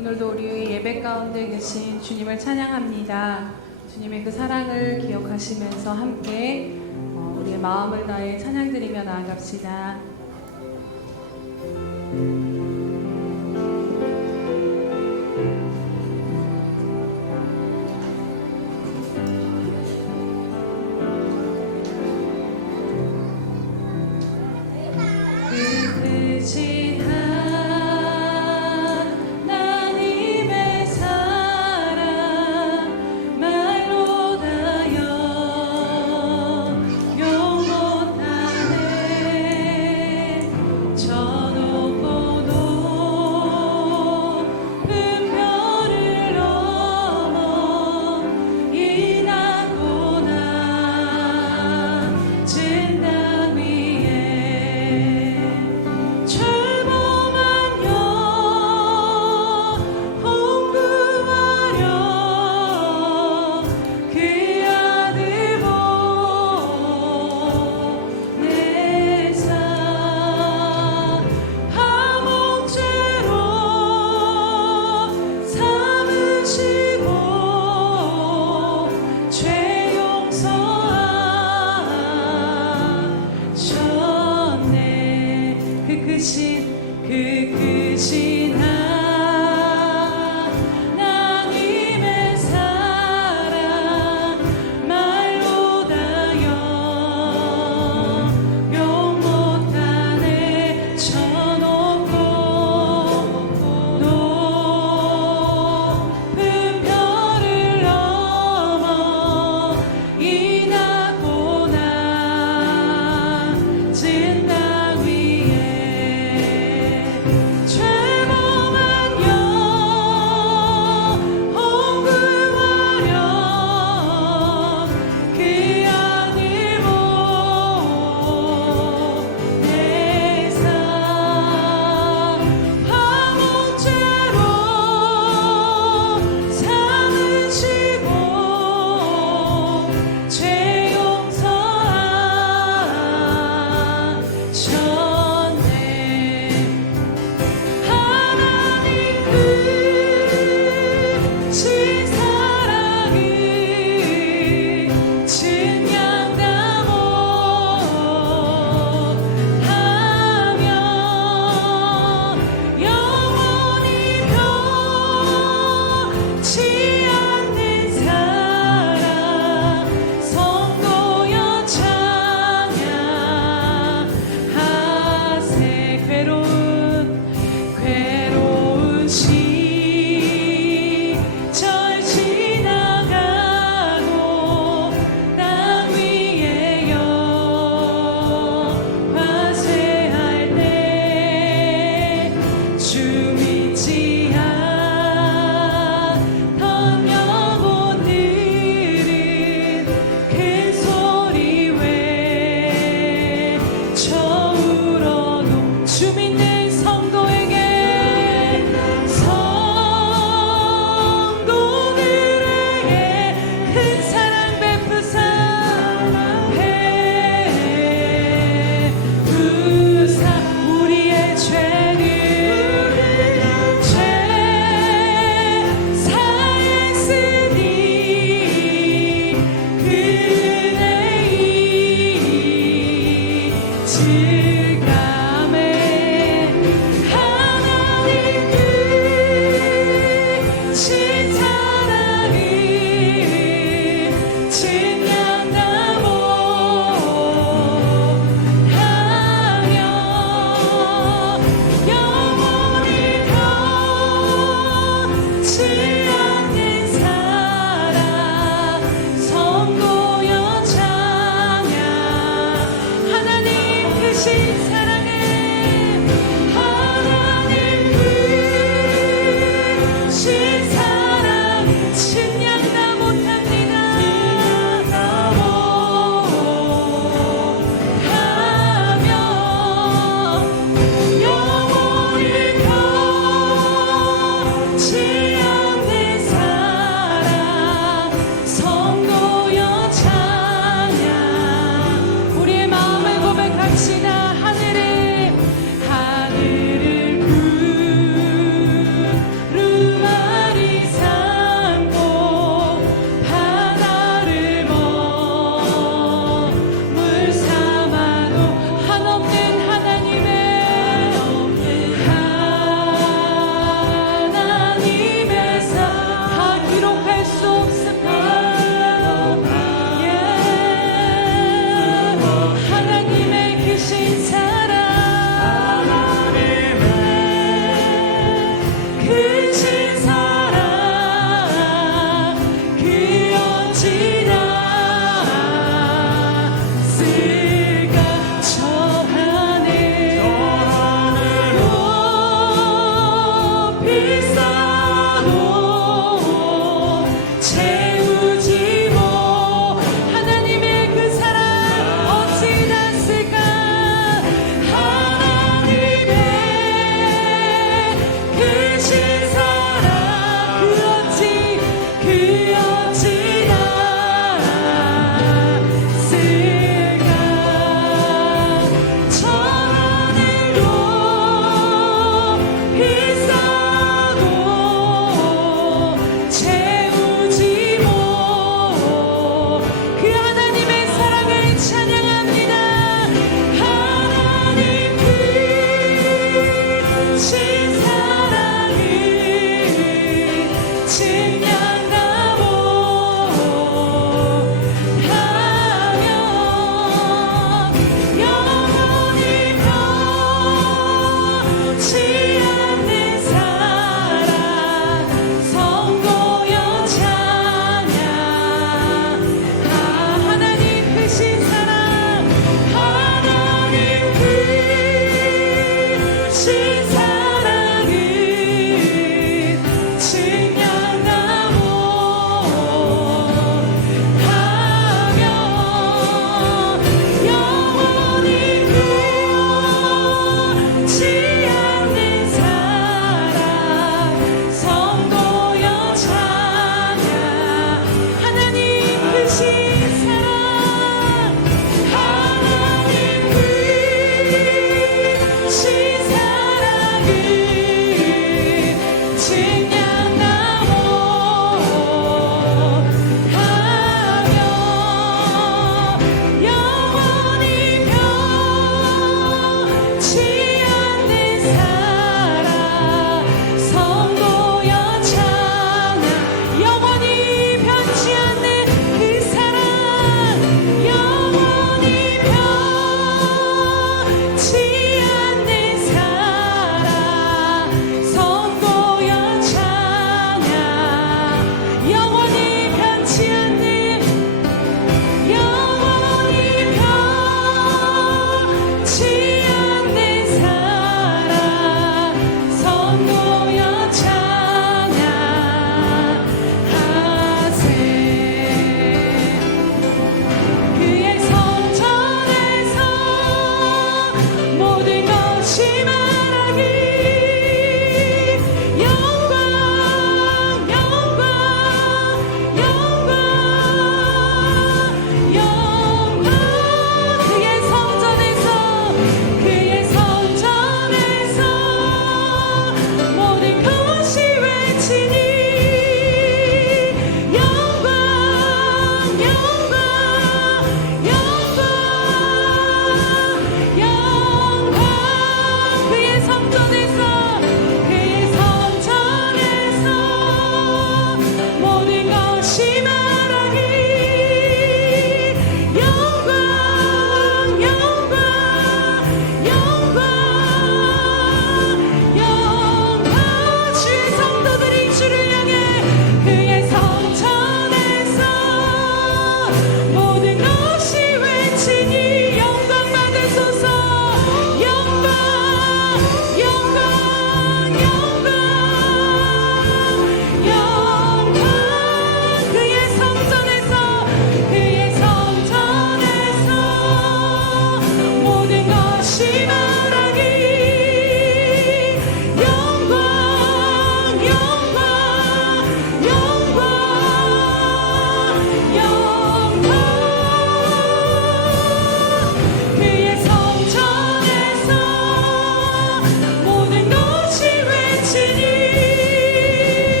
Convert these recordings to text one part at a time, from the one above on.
오늘도 우리 예배 가운데 계신 주님을 찬양합니다. 주님의 그 사랑을 기억하시면서 함께 우리의 마음을 다해 찬양드리며 나아갑시다.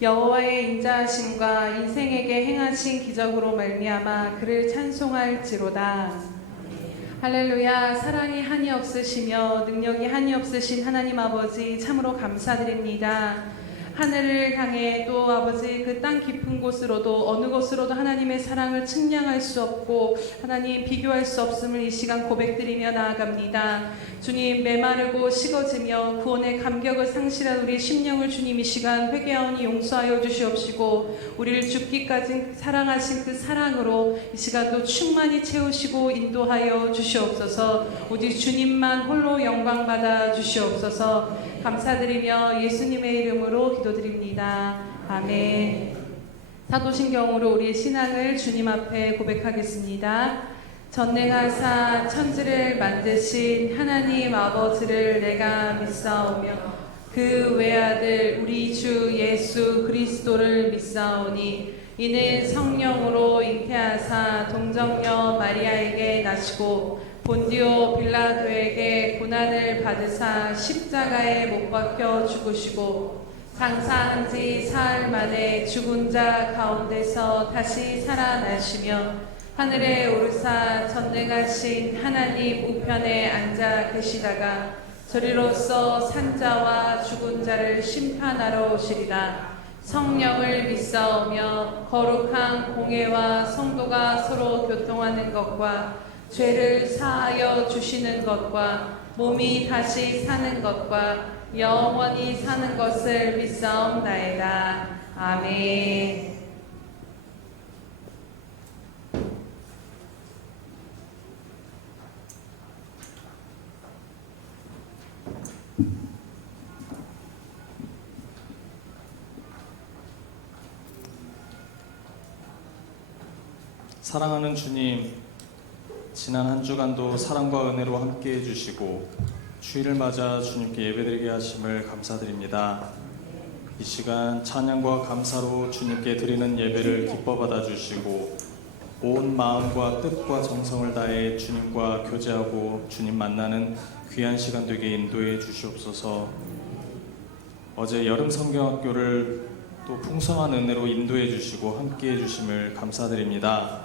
여호와의 인자하심과 인생에게 행하신 기적으로 말미암아 그를 찬송할지로다. 할렐루야. 사랑이 한이 없으시며 능력이 한이 없으신 하나님 아버지 참으로 감사드립니다. 하늘을 향해 또 아버지 그 땅 깊은 곳으로도 어느 곳으로도 하나님의 사랑을 측량할 수 없고 하나님 비교할 수 없음을 이 시간 고백드리며 나아갑니다. 주님, 메마르고 식어지며 구원의 감격을 상실한 우리 심령을 주님 이 시간 회개하오니 용서하여 주시옵시고 우리를 죽기까지 사랑하신 그 사랑으로 이 시간도 충만히 채우시고 인도하여 주시옵소서. 오직 주님만 홀로 영광 받아 주시옵소서. 감사드리며 예수님의 이름으로 기도드립니다. 아멘. 사도신경으로 우리의 신앙을 주님 앞에 고백하겠습니다. 전능하사 천지를 만드신 하나님 아버지를 내가 믿사오며 그 외아들 우리 주 예수 그리스도를 믿사오니 이는 성령으로 잉태하사 동정녀 마리아에게 나시고 본디오 빌라도에게 고난을 받으사 십자가에 못 박혀 죽으시고 장사한 지 사흘 만에 죽은 자 가운데서 다시 살아나시며 하늘에 오르사 전능하신 하나님 우편에 앉아 계시다가 저리로서 산자와 죽은 자를 심판하러 오시리라. 성령을 믿사오며 거룩한 공회와 성도가 서로 교통하는 것과 죄를 사하여 주시는 것과 몸이 다시 사는 것과 영원히 사는 것을 믿사옵나이다. 아멘. 사랑하는 주님, 지난 한 주간도 사랑과 은혜로 함께해 주시고 주일을 맞아 주님께 예배드리게 하심을 감사드립니다. 이 시간 찬양과 감사로 주님께 드리는 예배를 기뻐 받아주시고 온 마음과 뜻과 정성을 다해 주님과 교제하고 주님 만나는 귀한 시간 되게 인도해 주시옵소서. 어제 여름 성경학교를 또 풍성한 은혜로 인도해 주시고 함께해 주심을 감사드립니다.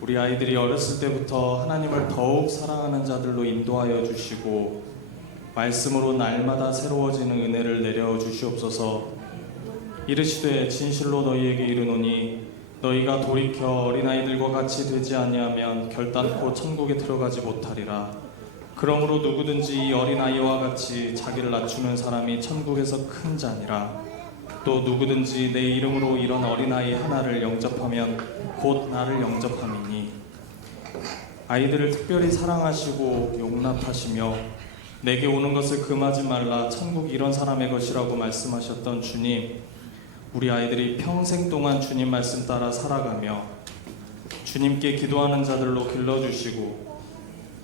우리 아이들이 어렸을 때부터 하나님을 더욱 사랑하는 자들로 인도하여 주시고 말씀으로 날마다 새로워지는 은혜를 내려 주시옵소서. 이르시되 진실로 너희에게 이르노니 너희가 돌이켜 어린아이들과 같이 되지 아니하면 결단코 천국에 들어가지 못하리라. 그러므로 누구든지 이 어린아이와 같이 자기를 낮추는 사람이 천국에서 큰 자니라. 또 누구든지 내 이름으로 이런 어린아이 하나를 영접하면 곧 나를 영접함이니. 아이들을 특별히 사랑하시고 용납하시며 내게 오는 것을 금하지 말라 천국이 이런 사람의 것이라고 말씀하셨던 주님, 우리 아이들이 평생 동안 주님 말씀 따라 살아가며 주님께 기도하는 자들로 길러주시고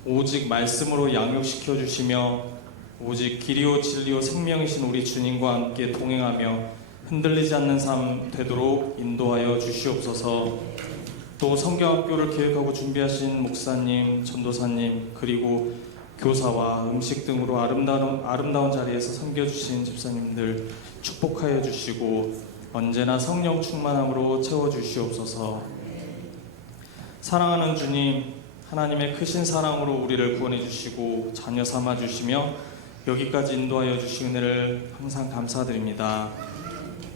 오직 말씀으로 양육시켜 주시며 오직 길이요 진리요 생명이신 우리 주님과 함께 동행하며 흔들리지 않는 삶 되도록 인도하여 주시옵소서. 또 성경학교를 계획하고 준비하신 목사님, 전도사님, 그리고 교사와 음식 등으로 아름다운 자리에서 섬겨주신 집사님들 축복하여 주시고 언제나 성령 충만함으로 채워주시옵소서. 사랑하는 주님, 하나님의 크신 사랑으로 우리를 구원해 주시고 자녀 삼아 주시며 여기까지 인도하여 주신 은혜를 항상 감사드립니다.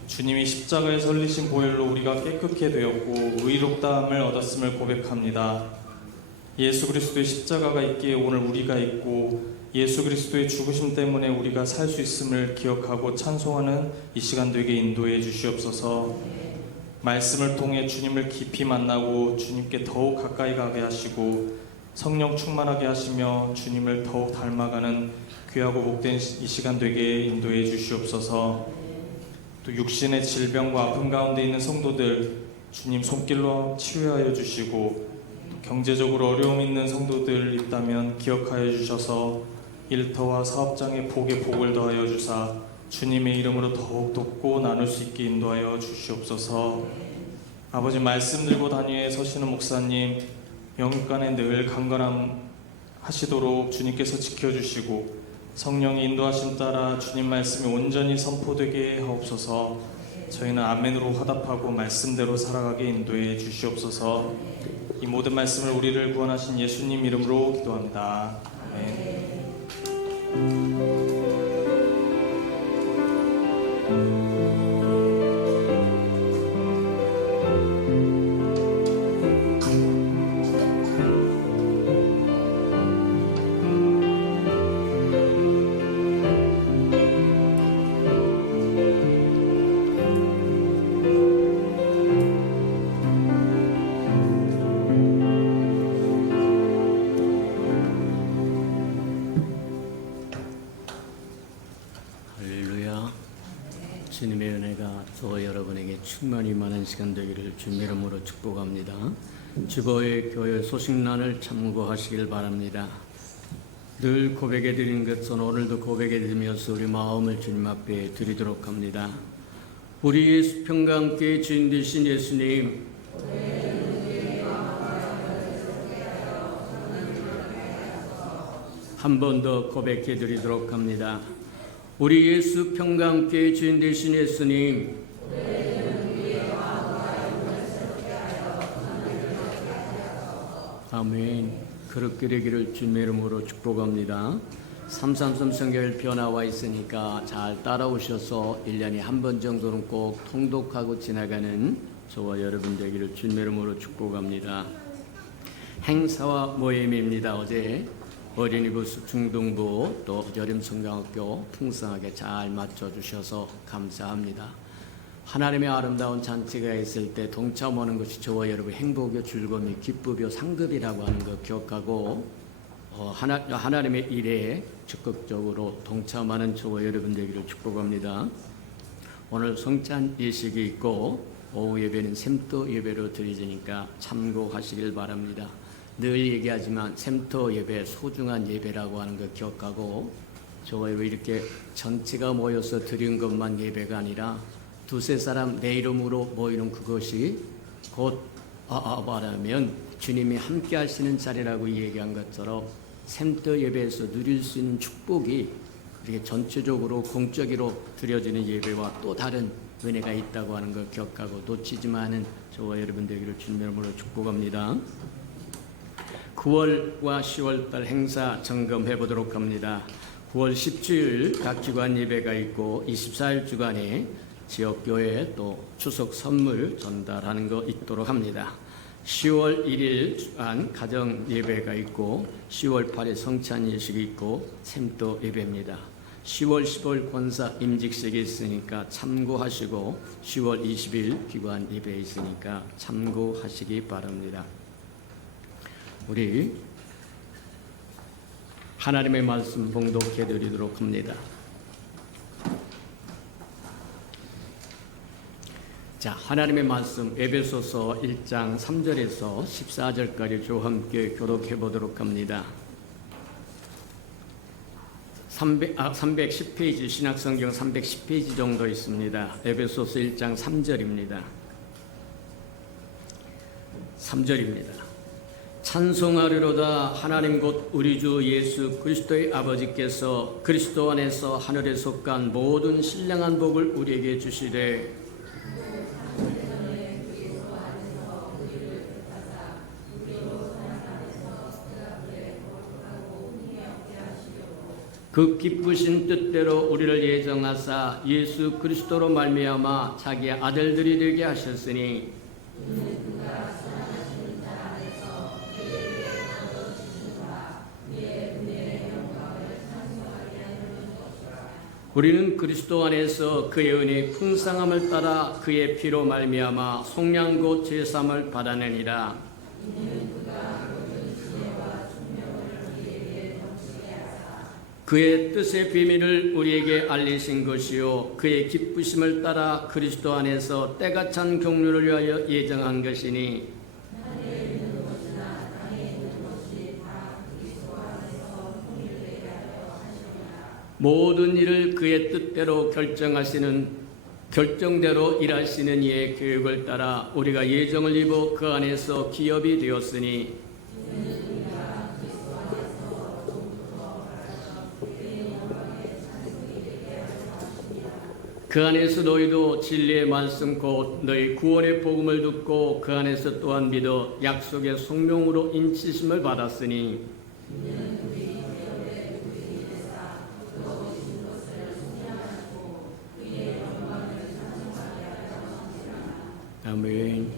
주님이 십자가에 설리신 보혈로 우리가 깨끗게 되었고 의롭다함을 얻었음을 고백합니다. 예수 그리스도의 십자가가 있기에 오늘 우리가 있고 예수 그리스도의 죽으심 때문에 우리가 살 수 있음을 기억하고 찬송하는 이 시간 되게 인도해 주시옵소서. 말씀을 통해 주님을 깊이 만나고 주님께 더욱 가까이 가게 하시고 성령 충만하게 하시며 주님을 더욱 닮아가는 귀하고 복된 이 시간 되게 인도해 주시옵소서. 또 육신의 질병과 아픔 가운데 있는 성도들 주님 손길로 치유하여 주시고 경제적으로 어려움 있는 성도들 있다면 기억하여 주셔서 일터와 사업장의 복에 복을 더하여 주사 주님의 이름으로 더욱 돕고 나눌 수 있게 인도하여 주시옵소서. 아버지, 말씀 들고 단위에 서시는 목사님 영육간에 늘 강건함 하시도록 주님께서 지켜주시고 성령의 인도하심 따라 주님 말씀이 온전히 선포되게 하옵소서. 저희는 아멘으로 화답하고 말씀대로 살아가게 인도해 주시옵소서. 이 모든 말씀을 우리를 구원하신 예수님 이름으로 기도합니다. 아멘. 주님의 은혜가 저와 여러분에게 충만히 많은 시간 되기를 주님의 이름으로 축복합니다. 주보의 교회 소식란을 참고하시길 바랍니다. 늘 고백해 드린 것은 오늘도 고백해 드리면서 우리 마음을 주님 앞에 드리도록 합니다. 우리의 수평과 함께 주인 되신 예수님, 한 번 더 고백해 드리도록 합니다. 우리 예수 평강 함께 주인 되신 예수님, 아멘. 그렇게 되기를 주님의 이름으로 축복합니다. 333 성경일표 나와 있으니까 잘 따라오셔서 1년에 한 번 정도는 꼭 통독하고 지나가는 저와 여러분 되기를 주님의 이름으로 축복합니다. 행사와 모임입니다. 어제 어린이부, 중등부, 또 여림성경학교 풍성하게 잘 맞춰주셔서 감사합니다. 하나님의 아름다운 잔치가 있을 때 동참하는 것이 저와 여러분 행복이요, 즐거움이, 기쁨이요, 상급이라고 하는 것 기억하고 하나님의 일에 적극적으로 동참하는 저와 여러분 되기를 축복합니다. 오늘 성찬 예식이 있고 오후 예배는 샘도 예배로 드려지니까 참고하시길 바랍니다. 늘 얘기하지만 샘터 예배 소중한 예배라고 하는 걸 기억하고 저와 이렇게 전체가 모여서 드린 것만 예배가 아니라 두세 사람 내 이름으로 모이는 그것이 곧 말하면 주님이 함께 하시는 자리라고 얘기한 것처럼 샘터 예배에서 누릴 수 있는 축복이 그렇게 전체적으로 공적으로 드려지는 예배와 또 다른 은혜가 있다고 하는 걸 기억하고 놓치지만 않은 저와 여러분 되기를 주님의 이름으로 축복합니다. 9월과 10월달 행사 점검해 보도록 합니다. 9월 17일 각 기관 예배가 있고 24일 주간에 지역교회 또 추석 선물 전달하는 거 있도록 합니다. 10월 1일 주간 가정 예배가 있고 10월 8일 성찬 예식이 있고 샘도 예배입니다. 10월 10월 권사 임직식이 있으니까 참고하시고 10월 20일 기관 예배 있으니까 참고하시기 바랍니다. 우리 하나님의 말씀 봉독해 드리도록 합니다. 자, 하나님의 말씀 에베소서 1장 3절에서 14절까지 저와 함께 교독해 보도록 합니다. 310페이지 신약성경 310페이지 정도 있습니다. 에베소서 1장 3절입니다. 3절입니다. 찬송하리로다. 하나님 곧 우리 주 예수 그리스도의 아버지께서 그리스도 안에서 하늘에 속한 모든 신령한 복을 우리에게 주시되 그 기쁘신 뜻대로 우리를 예정하사 예수 그리스도로 말미암아 자기의 아들들이 되게 하셨으니 우리는 그리스도 안에서 그의 은혜의 풍성함을 따라 그의 피로 말미암아 속량 곧 제사함을 받아내니라. 그의 뜻의 비밀을 우리에게 알리신 것이요 그의 기쁘심을 따라 그리스도 안에서 때가 찬 경륜을 위하여 예정한 것이니 모든 일을 그의 뜻대로 결정대로 일하시는 이의 계획을 따라 우리가 예정을 입어 그 안에서 기업이 되었으니 그 안에서 너희도 진리의 말씀 곧 너희 구원의 복음을 듣고 그 안에서 또한 믿어 약속의 성령으로 인치심을 받았으니 아멘.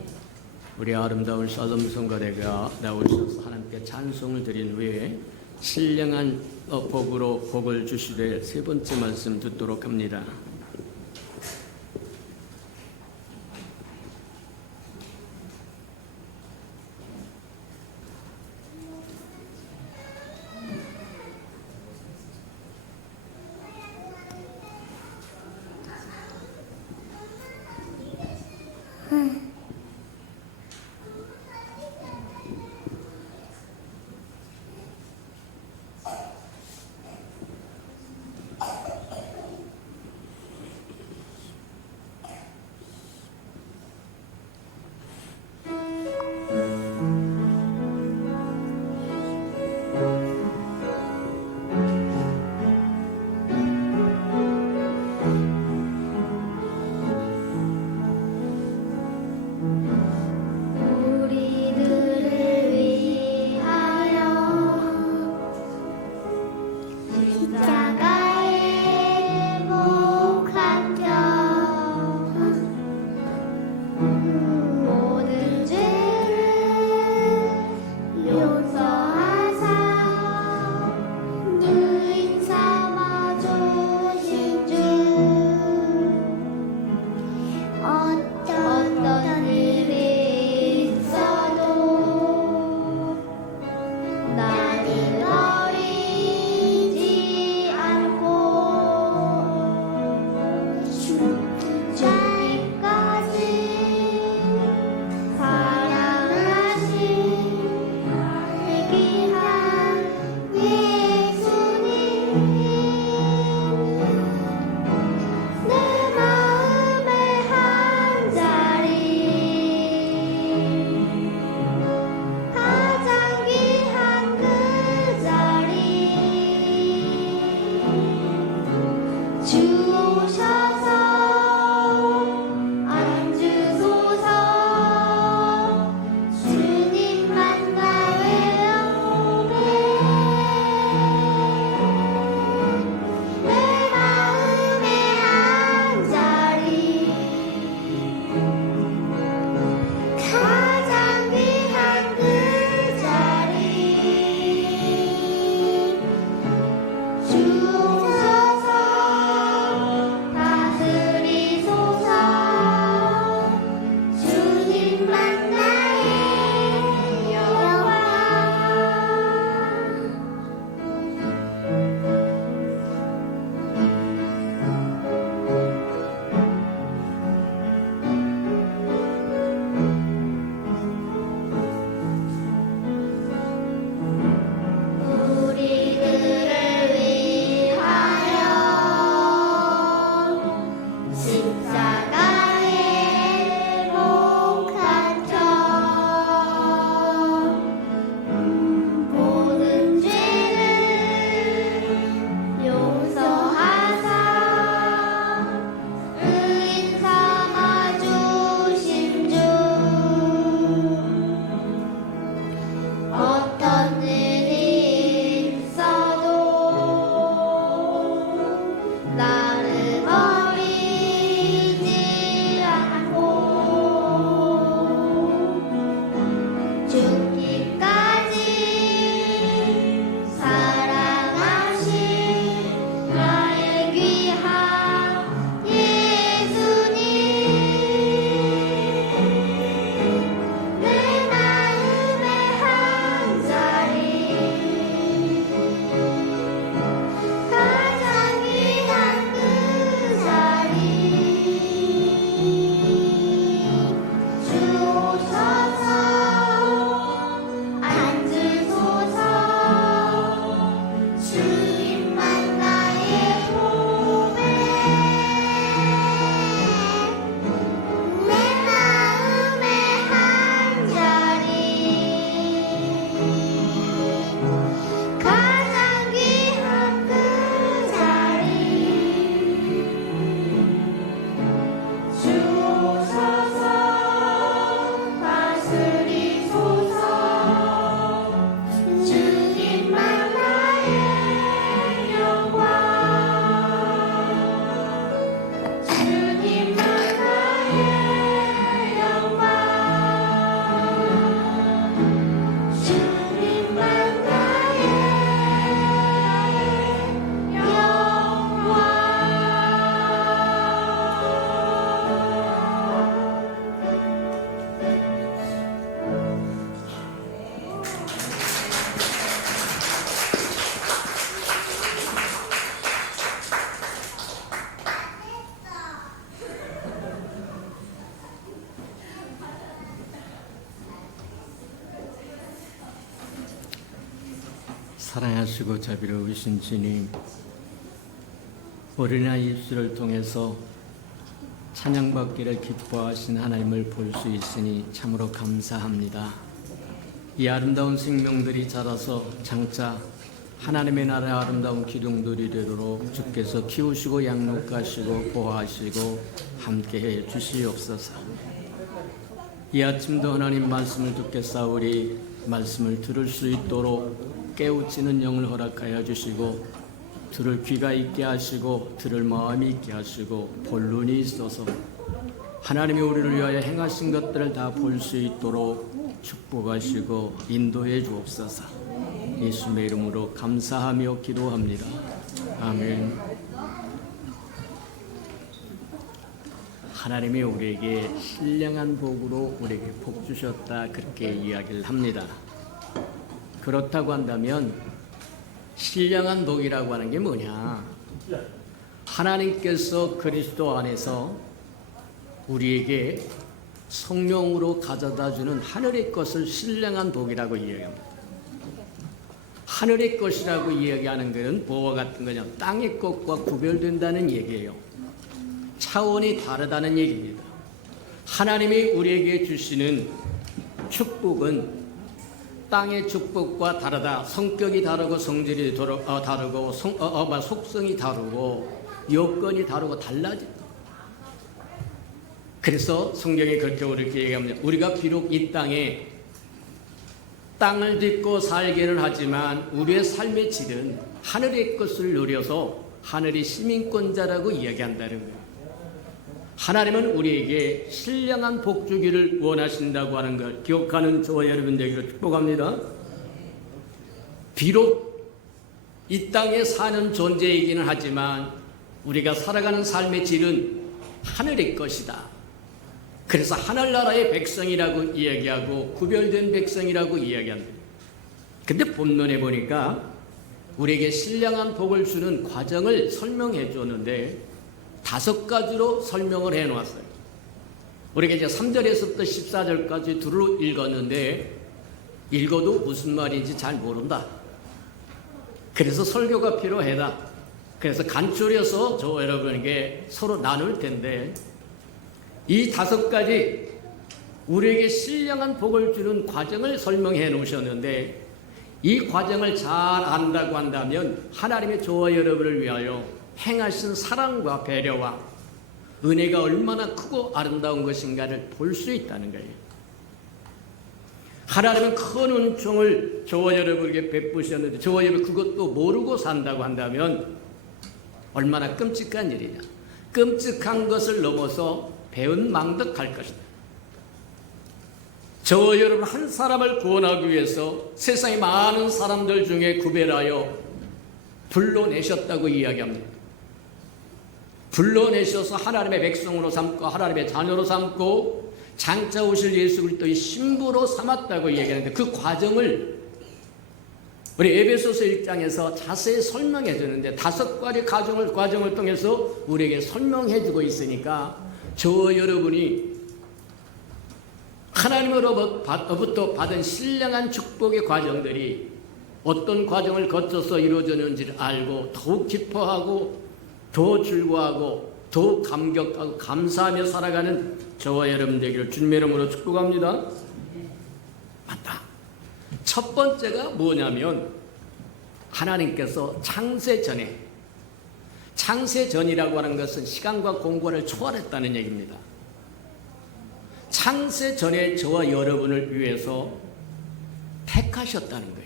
우리 아름다운 샬롬 성가대가 나오셔서 하나님께 찬송을 드린 후에 신령한 복으로 복을 주시되 세 번째 말씀 듣도록 합니다. 사랑하시고 자비로우신 주님, 어린아이 입술을 통해서 찬양받기를 기뻐하신 하나님을 볼 수 있으니 참으로 감사합니다. 이 아름다운 생명들이 자라서 장차 하나님의 나라의 아름다운 기둥들이 되도록 주께서 키우시고 양육하시고 보호하시고 함께해 주시옵소서. 이 아침도 하나님 말씀을 듣겠사오니 말씀을 들을 수 있도록 깨우치는 영을 허락하여 주시고 들을 귀가 있게 하시고 들을 마음이 있게 하시고 볼 눈이 있어서 하나님이 우리를 위하여 행하신 것들을 다 볼 수 있도록 축복하시고 인도해 주옵소서. 예수님의 이름으로 감사하며 기도합니다. 아멘. 하나님이 우리에게 신령한 복으로 우리에게 복 주셨다, 그렇게 이야기를 합니다. 그렇다고 한다면 신령한 복이라고 하는 게 뭐냐? 하나님께서 그리스도 안에서 우리에게 성령으로 가져다 주는 하늘의 것을 신령한 복이라고 이야기합니다. 하늘의 것이라고 이야기하는 것은 뭐와 같은 거냐? 땅의 것과 구별된다는 얘기예요. 차원이 다르다는 얘기입니다. 하나님이 우리에게 주시는 축복은 땅의 축복과 다르다. 성격이 다르고 성질이 다르고 속성이 다르고 여건이 다르고 달라진다. 그래서 성경이 그렇게 우리에게 얘기합니다. 우리가 비록 이 땅에 땅을 딛고 살기를 하지만 우리의 삶의 질은 하늘의 것을 누려서 하늘의 시민권자라고 이야기한다는 거예요. 하나님은 우리에게 신령한 복 주기를 원하신다고 하는 걸 기억하는 저와 여러분 되기를 축복합니다. 비록 이 땅에 사는 존재이기는 하지만 우리가 살아가는 삶의 질은 하늘의 것이다. 그래서 하늘나라의 백성이라고 이야기하고 구별된 백성이라고 이야기합니다. 근데 본문에 보니까 우리에게 신령한 복을 주는 과정을 설명해 줬는데 5가지로 설명을 해 놓았어요. 우리가 이제 3절에서부터 14절까지 두루 읽었는데 읽어도 무슨 말인지 잘 모른다. 그래서 설교가 필요하다. 그래서 간추려서 저 여러분에게 서로 나눌 텐데 이 5가지 우리에게 신령한 복을 주는 과정을 설명해 놓으셨는데 이 과정을 잘 안다고 한다면 하나님의 저와 여러분을 위하여 행하신 사랑과 배려와 은혜가 얼마나 크고 아름다운 것인가를 볼 수 있다는 거예요. 하나님은 큰 은총을 저와 여러분에게 베푸셨는데 저와 여러분 그것도 모르고 산다고 한다면 얼마나 끔찍한 일이냐. 끔찍한 것을 넘어서 배은망덕할 것이다. 저와 여러분 한 사람을 구원하기 위해서 세상의 많은 사람들 중에 구별하여 불러내셨다고 이야기합니다. 불러내셔서 하나님의 백성으로 삼고 하나님의 자녀로 삼고 장차 오실 예수 그리스도의 신부로 삼았다고 이야기하는데 그 과정을 우리 에베소서 1장에서 자세히 설명해 주는데 5가지 과정을 통해서 우리에게 설명해 주고 있으니까 저와 여러분이 하나님으로부터 받은 신령한 축복의 과정들이 어떤 과정을 거쳐서 이루어졌는지를 알고 더욱 기뻐하고 더 즐거워하고 더 감격하고 감사하며 살아가는 저와 여러분 되기를 주님의 이름으로 축복합니다. 맞다. 첫 번째가 뭐냐면 하나님께서 창세 전이라고 하는 것은 시간과 공간을 초월했다는 얘기입니다. 창세 전에 저와 여러분을 위해서 택하셨다는 거예요.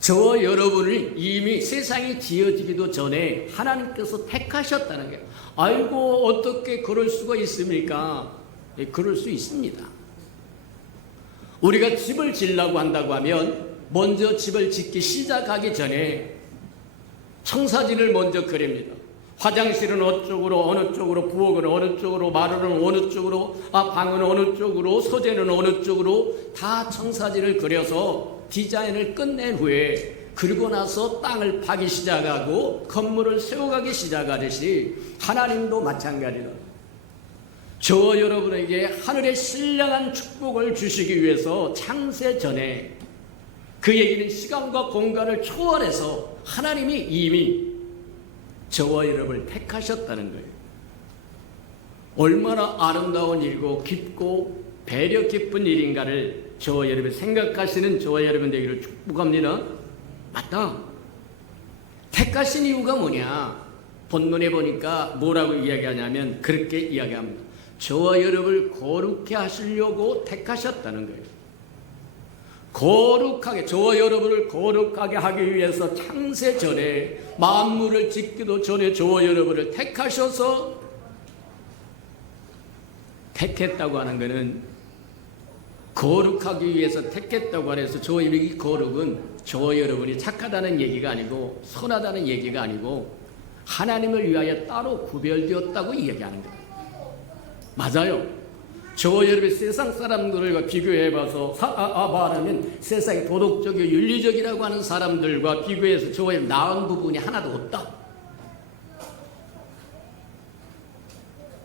저와 여러분을 이미 세상이 지어지기도 전에 하나님께서 택하셨다는 거예요. 아이고 어떻게 그럴 수가 있습니까? 예, 그럴 수 있습니다. 우리가 집을 지으려고 한다고 하면 먼저 집을 짓기 시작하기 전에 청사진을 먼저 그립니다. 화장실은 어느 쪽으로, 부엌은 어느 쪽으로, 마루는 어느 쪽으로, 방은 어느 쪽으로, 소재는 어느 쪽으로 다 청사진을 그려서 디자인을 끝낸 후에 그리고 나서 땅을 파기 시작하고 건물을 세워가기 시작하듯이 하나님도 마찬가지다. 저와 여러분에게 하늘의 신령한 축복을 주시기 위해서 창세 전에 그 얘기는 시간과 공간을 초월해서 하나님이 이미 저와 여러분을 택하셨다는 거예요. 얼마나 아름다운 일이고 깊고 배려 깊은 일인가를 저와 여러분 생각하시는 저와 여러분 되기를 축복합니다. 맞다. 택하신 이유가 뭐냐? 본문에 보니까 뭐라고 이야기하냐면 그렇게 이야기합니다. 저와 여러분을 거룩해 하시려고 택하셨다는 거예요. 거룩하게, 저와 여러분을 거룩하게 하기 위해서 창세 전에 만물을 짓기도 전에 저와 여러분을 택하셔서 택했다고 하는 것은 거룩하기 위해서 택했다고 해서 저와 이 거룩은 저와 여러분이 착하다는 얘기가 아니고 선하다는 얘기가 아니고 하나님을 위하여 따로 구별되었다고 이야기하는 거예요. 맞아요. 저와 여러분이 세상 사람들과 비교해봐서 말하면 세상에 도덕적이고 윤리적이라고 하는 사람들과 비교해서 저와 여러분 나은 부분이 하나도 없다.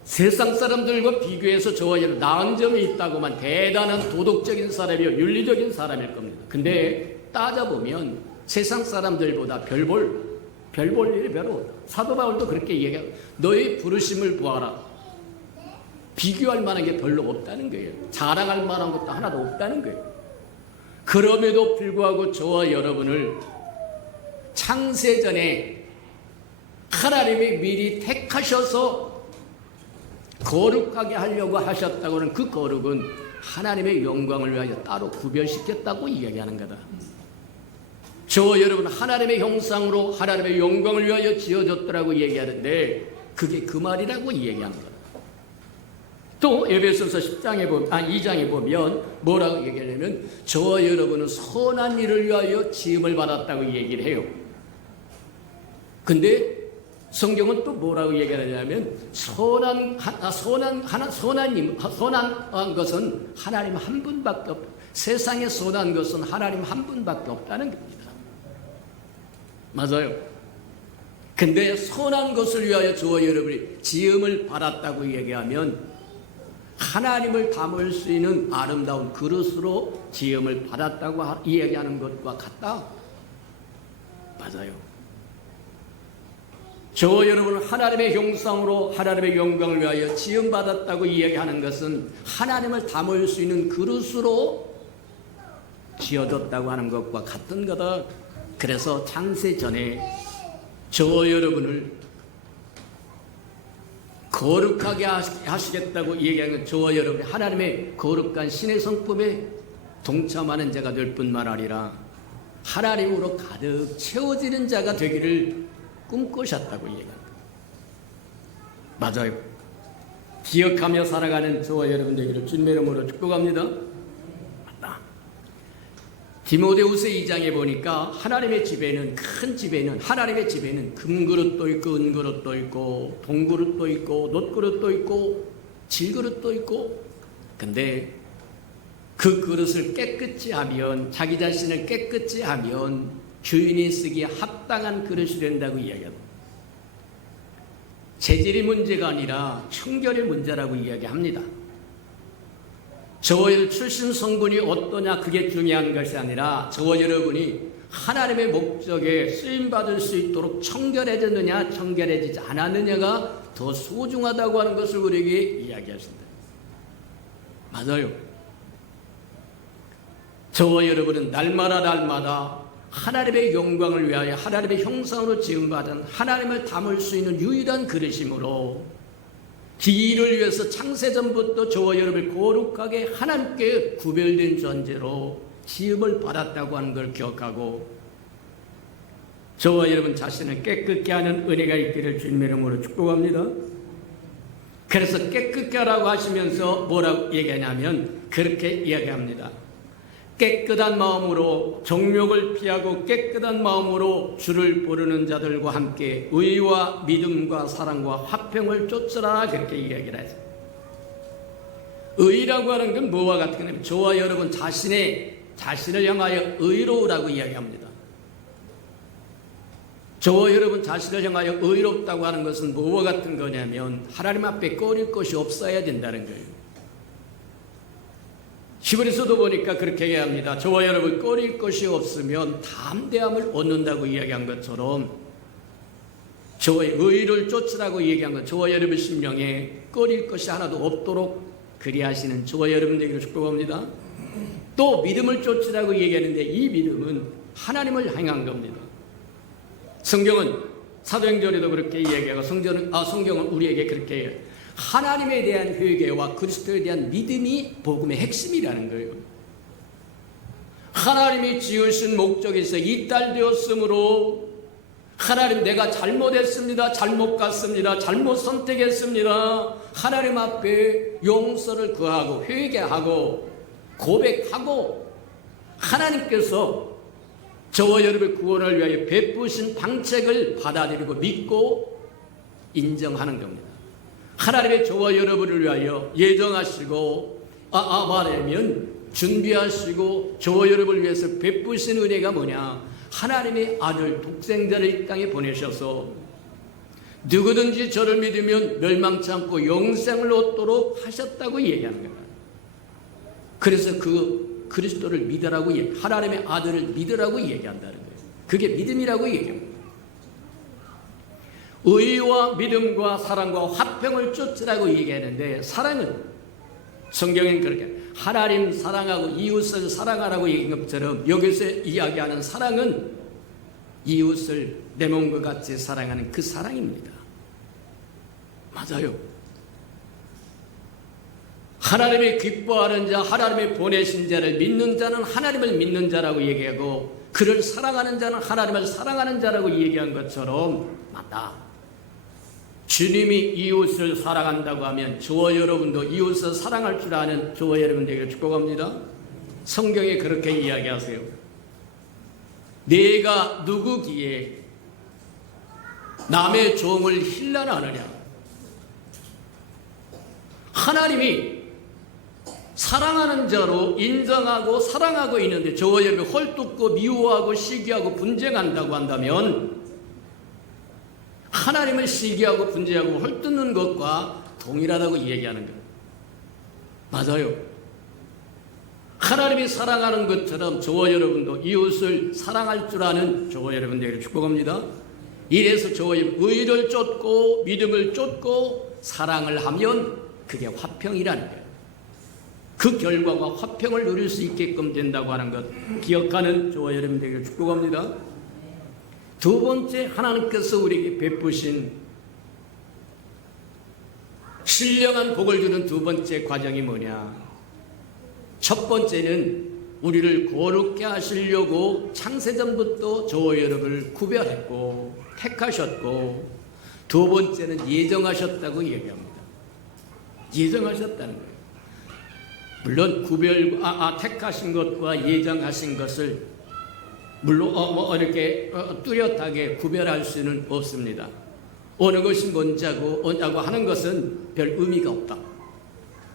세상 사람들과 비교해서 저와 여러분 나은 점이 있다고만 대단한 도덕적인 사람이요 윤리적인 사람일 겁니다. 근데 따져보면 세상 사람들보다 별 볼 일이 별로 없다. 사도 바울도 그렇게 얘기하고 너의 부르심을 보아라. 비교할 만한 게 별로 없다는 거예요. 자랑할 만한 것도 하나도 없다는 거예요. 그럼에도 불구하고 저와 여러분을 창세전에 하나님이 미리 택하셔서 거룩하게 하려고 하셨다고는 그 거룩은 하나님의 영광을 위하여 따로 구별시켰다고 이야기하는 거다. 저와 여러분 하나님의 형상으로 하나님의 영광을 위하여 지어졌더라고 얘기하는데 그게 그 말이라고 이야기하는 거다. 또 에베소서 2장에 보면 뭐라고 얘기하냐면 저와 여러분은 선한 일을 위하여 지음을 받았다고 얘기를 해요. 근데 성경은 또 뭐라고 얘기하냐면 선한 것은 하나님 한 분밖에 없다. 세상에 선한 것은 하나님 한 분밖에 없다는 겁니다. 맞아요. 근데 선한 것을 위하여 저와 여러분이 지음을 받았다고 얘기하면 하나님을 담을 수 있는 아름다운 그릇으로 지음을 받았다고 이야기하는 것과 같다. 맞아요. 저와 여러분은 하나님의 형상으로 하나님의 영광을 위하여 지음받았다고 이야기하는 것은 하나님을 담을 수 있는 그릇으로 지어졌다고 하는 것과 같은 거다. 그래서 창세 전에 저와 여러분을 거룩하게 하시겠다고 얘기하는 건 저와 여러분이 하나님의 거룩한 신의 성품에 동참하는 자가 될 뿐만 아니라 하나님으로 가득 채워지는 자가 되기를 꿈꾸셨다고 얘기합니다. 맞아요. 기억하며 살아가는 저와 여러분 되기를 주님의 이름으로 축복합니다. 맞다. 디모데후서 2장에 보니까 하나님의 집에는 큰 집에는 하나님의 집에는 금그릇도 있고 은그릇도 있고 동그릇도 있고 놋그릇도 있고 질그릇도 있고 근데 그 그릇을 깨끗이 하면 자기 자신을 깨끗이 하면 주인이 쓰기에 합당한 그릇이 된다고 이야기합니다. 재질이 문제가 아니라 청결의 문제라고 이야기합니다. 저와 여러분 출신 성분이 어떠냐 그게 중요한 것이 아니라 저와 여러분이 하나님의 목적에 쓰임받을 수 있도록 청결해졌느냐 청결해지지 않았느냐가 더 소중하다고 하는 것을 우리에게 이야기하십니다. 맞아요. 저와 여러분은 날마다 하나님의 영광을 위하여 하나님의 형상으로 지음받은 하나님을 담을 수 있는 유일한 그릇이므로 기일을 위해서 창세전부터 저와 여러분을 거룩하게 하나님께 구별된 존재로 지음을 받았다고 하는 걸 기억하고 저와 여러분 자신을 깨끗게 하는 은혜가 있기를 주님의 이름으로 축복합니다. 그래서 깨끗게 하라고 하시면서 뭐라고 얘기하냐면 그렇게 이야기합니다. 깨끗한 마음으로 정욕을 피하고 깨끗한 마음으로 주를 부르는 자들과 함께 의와 믿음과 사랑과 화평을 쫓으라 그렇게 이야기를 하죠. 의라고 하는 건 뭐와 같은 거냐면 저와 여러분 자신을 향하여 의로우라고 이야기합니다. 저와 여러분 자신을 향하여 의롭다고 하는 것은 뭐와 같은 거냐면 하나님 앞에 꺼릴 것이 없어야 된다는 거예요. 히브리서도 보니까 그렇게 얘기합니다. 저와 여러분 꺼릴 것이 없으면 담대함을 얻는다고 이야기한 것처럼 저와 의를 쫓으라고 얘기한 것, 저와 여러분 심령에 꺼릴 것이 하나도 없도록 그리하시는 저와 여러분 되기를 축복합니다. 또 믿음을 쫓으라고 얘기하는데 이 믿음은 하나님을 향한 겁니다. 성경은 사도행전에도 그렇게 이야기하고 성경은 우리에게 그렇게 해요. 하나님에 대한 회개와 그리스도에 대한 믿음이 복음의 핵심이라는 거예요. 하나님이 지으신 목적에서 이탈되었으므로 하나님 내가 잘못했습니다. 잘못 갔습니다. 잘못 선택했습니다. 하나님 앞에 용서를 구하고 회개하고 고백하고 하나님께서 저와 여러분의 구원을 위하여 베푸신 방책을 받아들이고 믿고 인정하는 겁니다. 하나님의 저와 여러분을 위하여 예정하시고 말하면 준비하시고 저와 여러분을 위해서 베푸신 은혜가 뭐냐? 하나님의 아들 독생자를 이 땅에 보내셔서 누구든지 저를 믿으면 멸망치 않고 영생을 얻도록 하셨다고 얘기하는 거예요. 그래서 그 그리스도를 믿으라고 하나님의 아들을 믿으라고 얘기한다는 거예요. 그게 믿음이라고 얘기합니다. 의와 믿음과 사랑과 화평을 쫓으라고 얘기하는데 사랑은 성경엔 그렇게 하나님 사랑하고 이웃을 사랑하라고 얘기한 것처럼 여기서 이야기하는 사랑은 이웃을 내 몸과 같이 사랑하는 그 사랑입니다. 맞아요. 하나님이 기뻐하는 자, 하나님이 보내신 자를 믿는 자는 하나님을 믿는 자라고 얘기하고 그를 사랑하는 자는 하나님을 사랑하는 자라고 얘기한 것처럼 맞다. 주님이 이웃을 사랑한다고 하면 저와 여러분도 이웃을 사랑할 줄 아는 저와 여러분 되기를 축복합니다. 성경에 그렇게 이야기하세요. 내가 누구기에 남의 종을 힐난하느냐? 하나님이 사랑하는 자로 인정하고 사랑하고 있는데 저와 여러분이 헐뜯고 미워하고 시기하고 분쟁한다고 한다면 하나님을 시기하고 분쟁하고 헐뜯는 것과 동일하다고 얘기하는 거예요. 맞아요. 하나님이 사랑하는 것처럼 저와 여러분도 이웃을 사랑할 줄 아는 저와 여러분들에게 축복합니다. 이래서 저와 여러분 의를 쫓고 믿음을 쫓고 사랑을 하면 그게 화평이라는 거예요. 그 결과가 화평을 누릴 수 있게끔 된다고 하는 것 기억하는 저와 여러분들에게 축복합니다. 두 번째, 하나님께서 우리에게 베푸신 신령한 복을 주는 두 번째 과정이 뭐냐? 첫 번째는 우리를 거룩게 하시려고 창세전부터 저와 여러분을 구별했고 택하셨고, 두 번째는 예정하셨다고 얘기합니다. 예정하셨다는 거예요. 물론 택하신 것과 예정하신 것을 물론 이렇게 뚜렷하게 구별할 수는 없습니다. 어느 것이 뭔지하고 하는 것은 별 의미가 없다.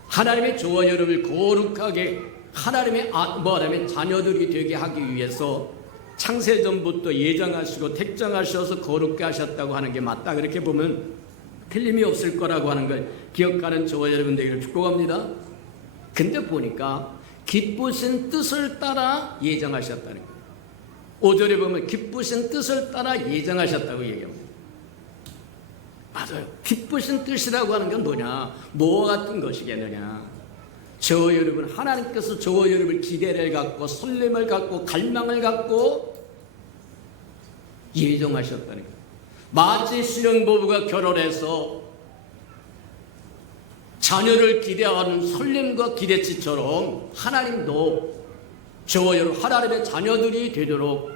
하나님의 저와 여러분을 거룩하게 하나님의 자녀들이 되게 하기 위해서 창세전부터 예정하시고 택정하셔서 거룩게 하셨다고 하는 게 맞다. 그렇게 보면 틀림이 없을 거라고 하는 걸 기억하는 저와 여러분들에게 축복합니다. 근데 보니까 기쁘신 뜻을 따라 예정하셨다는 거예요. 5절에 보면 기쁘신 뜻을 따라 예정하셨다고 얘기합니다. 맞아요. 기쁘신 뜻이라고 하는 건 뭐냐? 뭐와 같은 것이겠느냐? 저와 여러분, 하나님께서 저와 여러분을 기대를 갖고 설렘을 갖고 갈망을 갖고 예정하셨다는 거예요. 마치 신혼부부가 결혼해서 자녀를 기대하는 설렘과 기대치처럼 하나님도 저와 여러분 하나님의 자녀들이 되도록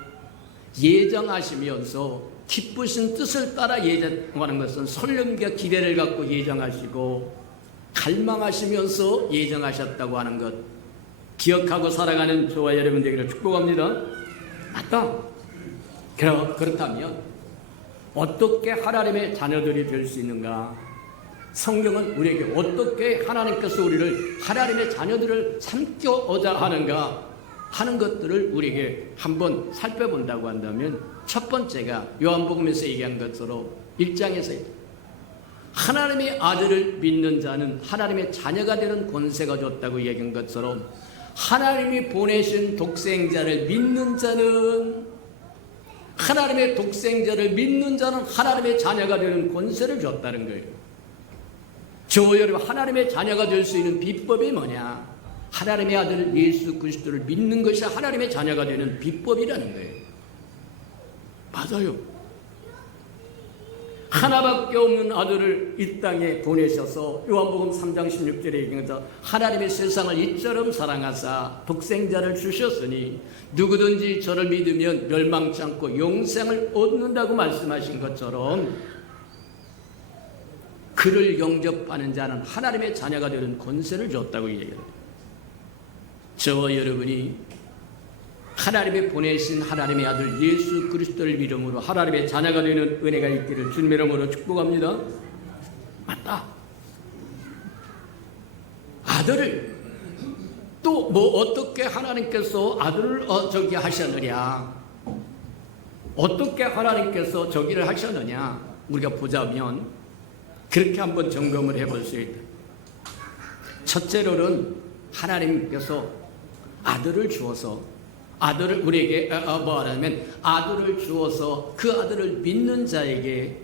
예정하시면서 기쁘신 뜻을 따라 예정하는 것은 설렘과 기대를 갖고 예정하시고 갈망하시면서 예정하셨다고 하는 것 기억하고 살아가는 저와 여러분들에게 축복합니다. 맞다. 그렇다면 어떻게 하나님의 자녀들이 될 수 있는가? 성경은 우리에게 어떻게 하나님께서 우리를 하나님의 자녀들을 삼켜오자 하는가 하는 것들을 우리에게 한번 살펴본다고 한다면 첫 번째가 요한복음에서 얘기한 것처럼 1장에서 하나님의 아들을 믿는 자는 하나님의 자녀가 되는 권세가 줬다고 얘기한 것처럼 하나님이 보내신 독생자를 믿는 자는, 하나님의 독생자를 믿는 자는 하나님의 자녀가 되는 권세를 줬다는 거예요. 저 여러분, 하나님의 자녀가 될 수 있는 비법이 뭐냐? 하나님의 아들 예수 그리스도를 믿는 것이 하나님의 자녀가 되는 비법이라는 거예요. 맞아요. 하나밖에 없는 아들을 이 땅에 보내셔서 요한복음 3장 16절에 얘기하자 하나님의 세상을 이처럼 사랑하사 독생자를 주셨으니 누구든지 저를 믿으면 멸망치 않고 영생을 얻는다고 말씀하신 것처럼 그를 영접하는 자는 하나님의 자녀가 되는 권세를 줬다고 얘기해요. 저와 여러분이 하나님의 보내신 하나님의 아들 예수 그리스도를 믿음으로 하나님의 자녀가 되는 은혜가 있기를 주님의 이름으로 축복합니다. 맞다. 아들을 또 뭐 어떻게 하나님께서 아들을 저기 하셨느냐, 어떻게 하나님께서 저기를 하셨느냐 우리가 보자면 그렇게 한번 점검을 해볼 수 있다. 첫째로는 하나님께서 아들을 주어서, 아들을 우리에게 뭐하냐면 아들을 주어서 그 아들을 믿는 자에게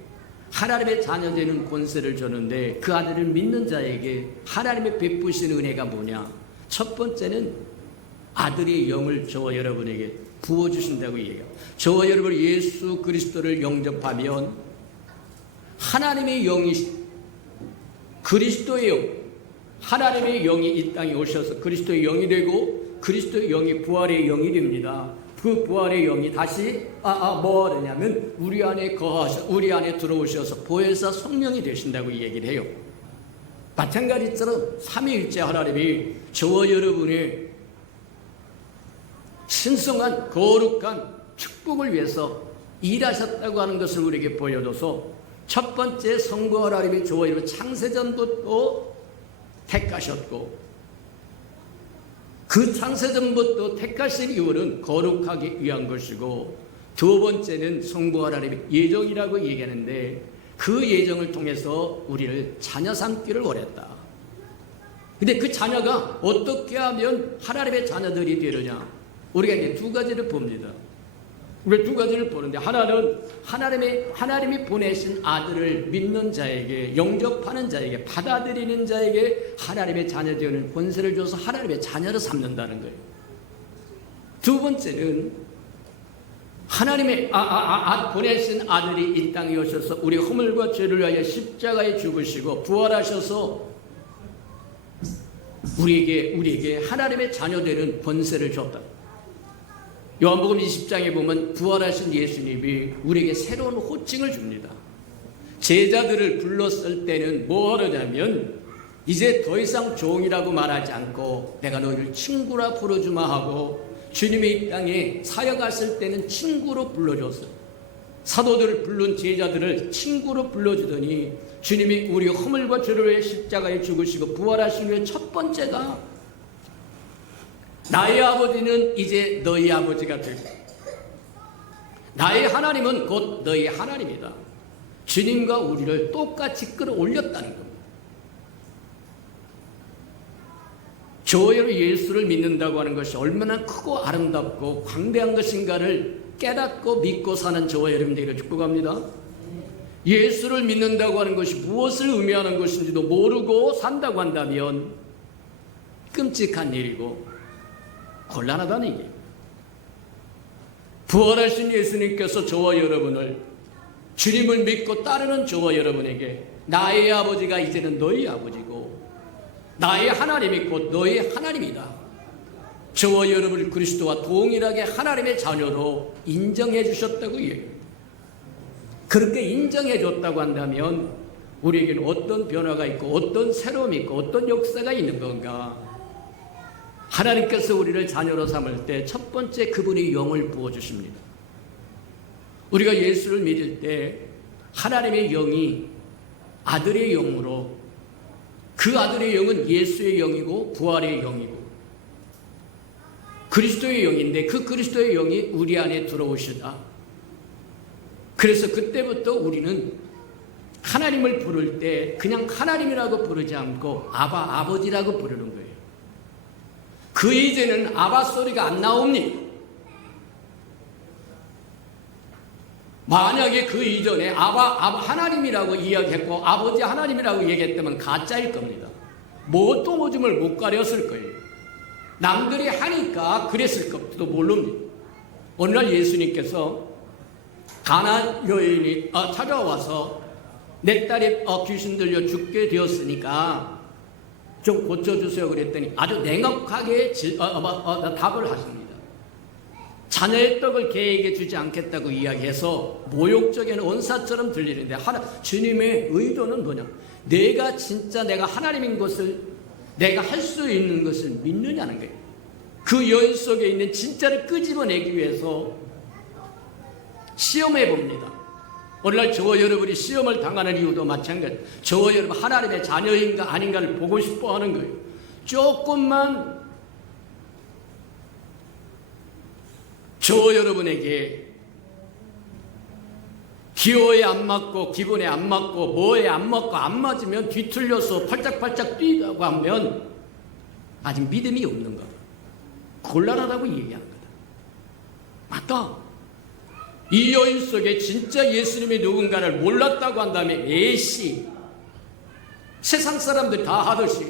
하나님의 자녀 되는 권세를 줬는데, 그 아들을 믿는 자에게 하나님의 베푸신 은혜가 뭐냐? 첫 번째는 아들의 영을 저와 여러분에게 부어주신다고 얘기해요. 저와 여러분 예수 그리스도를 영접하면 하나님의 영이, 그리스도의 영, 하나님의 영이 이 땅에 오셔서 그리스도의 영이 되고 그리스도의 영이 부활의 영이 됩니다. 그 부활의 영이 다시 뭐 하느냐면 우리 안에 거하셔, 우리 안에 들어오셔서 보혜사 성령이 되신다고 얘기를 해요. 마찬가지처럼 삼위일체 하나님이 저와 여러분의 신성한 거룩한 축복을 위해서 일하셨다고 하는 것을 우리에게 보여줘서, 첫 번째 성부 하나님이 저와 여러분 창세전부터 택하셨고, 그 창세전부터 택하신 이유는 거룩하기 위한 것이고, 두 번째는 성부 하나님의 예정이라고 얘기하는데 그 예정을 통해서 우리를 자녀 삼기를 원했다. 근데 그 자녀가 어떻게 하면 하나님의 자녀들이 되느냐? 우리가 이제 두 가지를 봅니다. 우리 두 가지를 보는데, 하나는 하나님이 보내신 아들을 믿는 자에게, 영접하는 자에게, 받아들이는 자에게 하나님의 자녀 되는 권세를 줘서 하나님의 자녀를 삼는다는 거예요. 두 번째는 하나님의 보내신 아들이 이 땅에 오셔서 우리 허물과 죄를 위하여 십자가에 죽으시고 부활하셔서 우리에게 하나님의 자녀 되는 권세를 줬다. 요한복음 20장에 보면 부활하신 예수님이 우리에게 새로운 호칭을 줍니다. 제자들을 불렀을 때는 뭐 하느냐면 이제 더 이상 종이라고 말하지 않고 내가 너희를 친구라 부르주마 하고, 주님이 이 땅에 사역하실 때는 친구로 불러줬어요. 사도들을 부른 제자들을 친구로 불러주더니 주님이 우리 허물과 죄를 위해 십자가에 죽으시고 부활하신 후에 첫 번째가 나의 아버지는 이제 너희 아버지가 되고 나의 하나님은 곧 너희 하나님이다. 주님과 우리를 똑같이 끌어올렸다는 겁니다. 저희로 예수를 믿는다고 하는 것이 얼마나 크고 아름답고 광대한 것인가를 깨닫고 믿고 사는 저와 여러분들에게 축복합니다. 예수를 믿는다고 하는 것이 무엇을 의미하는 것인지도 모르고 산다고 한다면 끔찍한 일이고 곤란하다는 얘기예요. 부활하신 예수님께서 저와 여러분을, 주님을 믿고 따르는 저와 여러분에게 나의 아버지가 이제는 너희 아버지고 나의 하나님이 곧 너의 하나님이다. 저와 여러분을 그리스도와 동일하게 하나님의 자녀로 인정해 주셨다고 얘기해요. 그렇게 인정해 줬다고 한다면 우리에게는 어떤 변화가 있고 어떤 새로움이 있고 어떤 역사가 있는 건가? 하나님께서 우리를 자녀로 삼을 때 첫 번째 그분이 영을 부어주십니다. 우리가 예수를 믿을 때 하나님의 영이 아들의 영으로, 그 아들의 영은 예수의 영이고 부활의 영이고 그리스도의 영인데 그 그리스도의 영이 우리 안에 들어오시다. 그래서 그때부터 우리는 하나님을 부를 때 그냥 하나님이라고 부르지 않고 아버지라고 부르는 거예요. 그 이제는 아바 소리가 안 나옵니다. 만약에 그 이전에 아바 하나님이라고 이야기했고 아버지 하나님이라고 얘기했다면 가짜일 겁니다. 뭐 또 오줌을 못 가렸을 거예요. 남들이 하니까 그랬을 것도 모릅니다. 어느 날 예수님께서 가나안 여인이 찾아와서 내 딸이 귀신 들려 죽게 되었으니까 좀 고쳐주세요 그랬더니 아주 냉혹하게 답을 하십니다. 자녀의 떡을 개에게 주지 않겠다고 이야기해서 모욕적인 언사처럼 들리는데 주님의 의도는 뭐냐? 내가 진짜 내가 하나님인 것을 내가 할 수 있는 것을 믿느냐는 거예요. 그 여인 속에 있는 진짜를 끄집어내기 위해서 시험해 봅니다. 오늘날 저와 여러분이 시험을 당하는 이유도 마찬가지예요. 저와 여러분 하나님의 자녀인가 아닌가를 보고 싶어 하는 거예요. 조금만 저와 여러분에게 기호에 안 맞고 기분에 안 맞고 뭐에 안 맞고 안 맞으면 뒤틀려서 팔짝팔짝 뛰다고 하면 아직 믿음이 없는 거예요. 곤란하다고 얘기하는 거다. 맞다. 이 여인 속에 진짜 예수님이 누군가를 몰랐다고 한다면 애시 세상 사람들 다 하듯이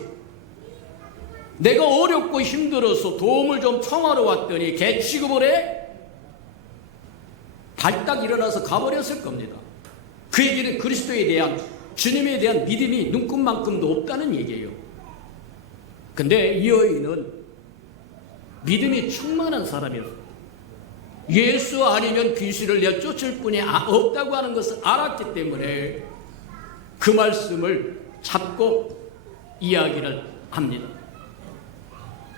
내가 어렵고 힘들어서 도움을 좀 청하러 왔더니 개 취급을 해? 발딱 일어나서 가버렸을 겁니다. 그 얘기는 그리스도에 대한 주님에 대한 믿음이 눈금만큼도 없다는 얘기예요. 근데 이 여인은 믿음이 충만한 사람이었어요. 예수 아니면 귀신을 내쫓을 뿐이 없다고 하는 것을 알았기 때문에 그 말씀을 잡고 이야기를 합니다.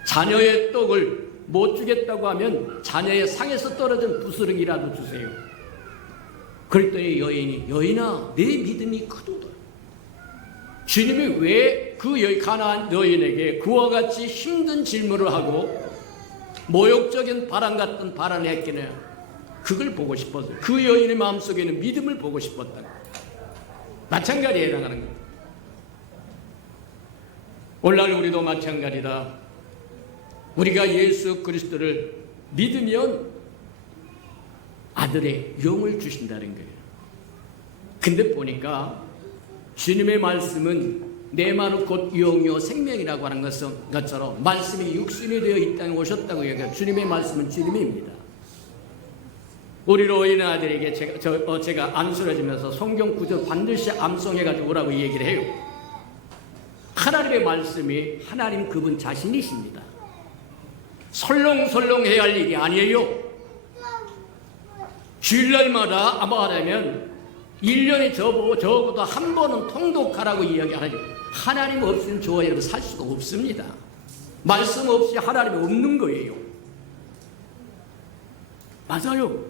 자녀의 떡을 못 주겠다고 하면 자녀의 상에서 떨어진 부스러기라도 주세요. 그랬더니 여인아 내 믿음이 크도다. 주님이 왜 그 가나안 여인에게 그와 같이 힘든 질문을 하고 모욕적인 바람 같은 발언을 했기는 그걸 보고 싶었어요. 그 여인의 마음속에는 믿음을 보고 싶었다. 마찬가지에 해당하는 겁니다. 오늘날 우리도 마찬가지다. 우리가 예수 그리스도를 믿으면 아들의 영을 주신다는 거예요. 근데 보니까 주님의 말씀은 내 말은 곧 영이요 생명이라고 하는 것처럼 말씀이 육신이 되어 이 땅에 오셨다고 얘기해요. 주님의 말씀은 주님입니다. 우리 어린 아들에게 제가 안쓰러지면서 성경 구절 반드시 암송해가지고 오라고 얘기를 해요. 하나님의 말씀이 하나님 그분 자신이십니다. 설렁설렁 해야 할 일이 아니에요. 주일날마다 말하면 1년에 적어도 한 번은 통독하라고 이야기하죠. 하나님 없이는 저와 여러분 살 수가 없습니다. 말씀 없이 하나님이 없는 거예요. 맞아요.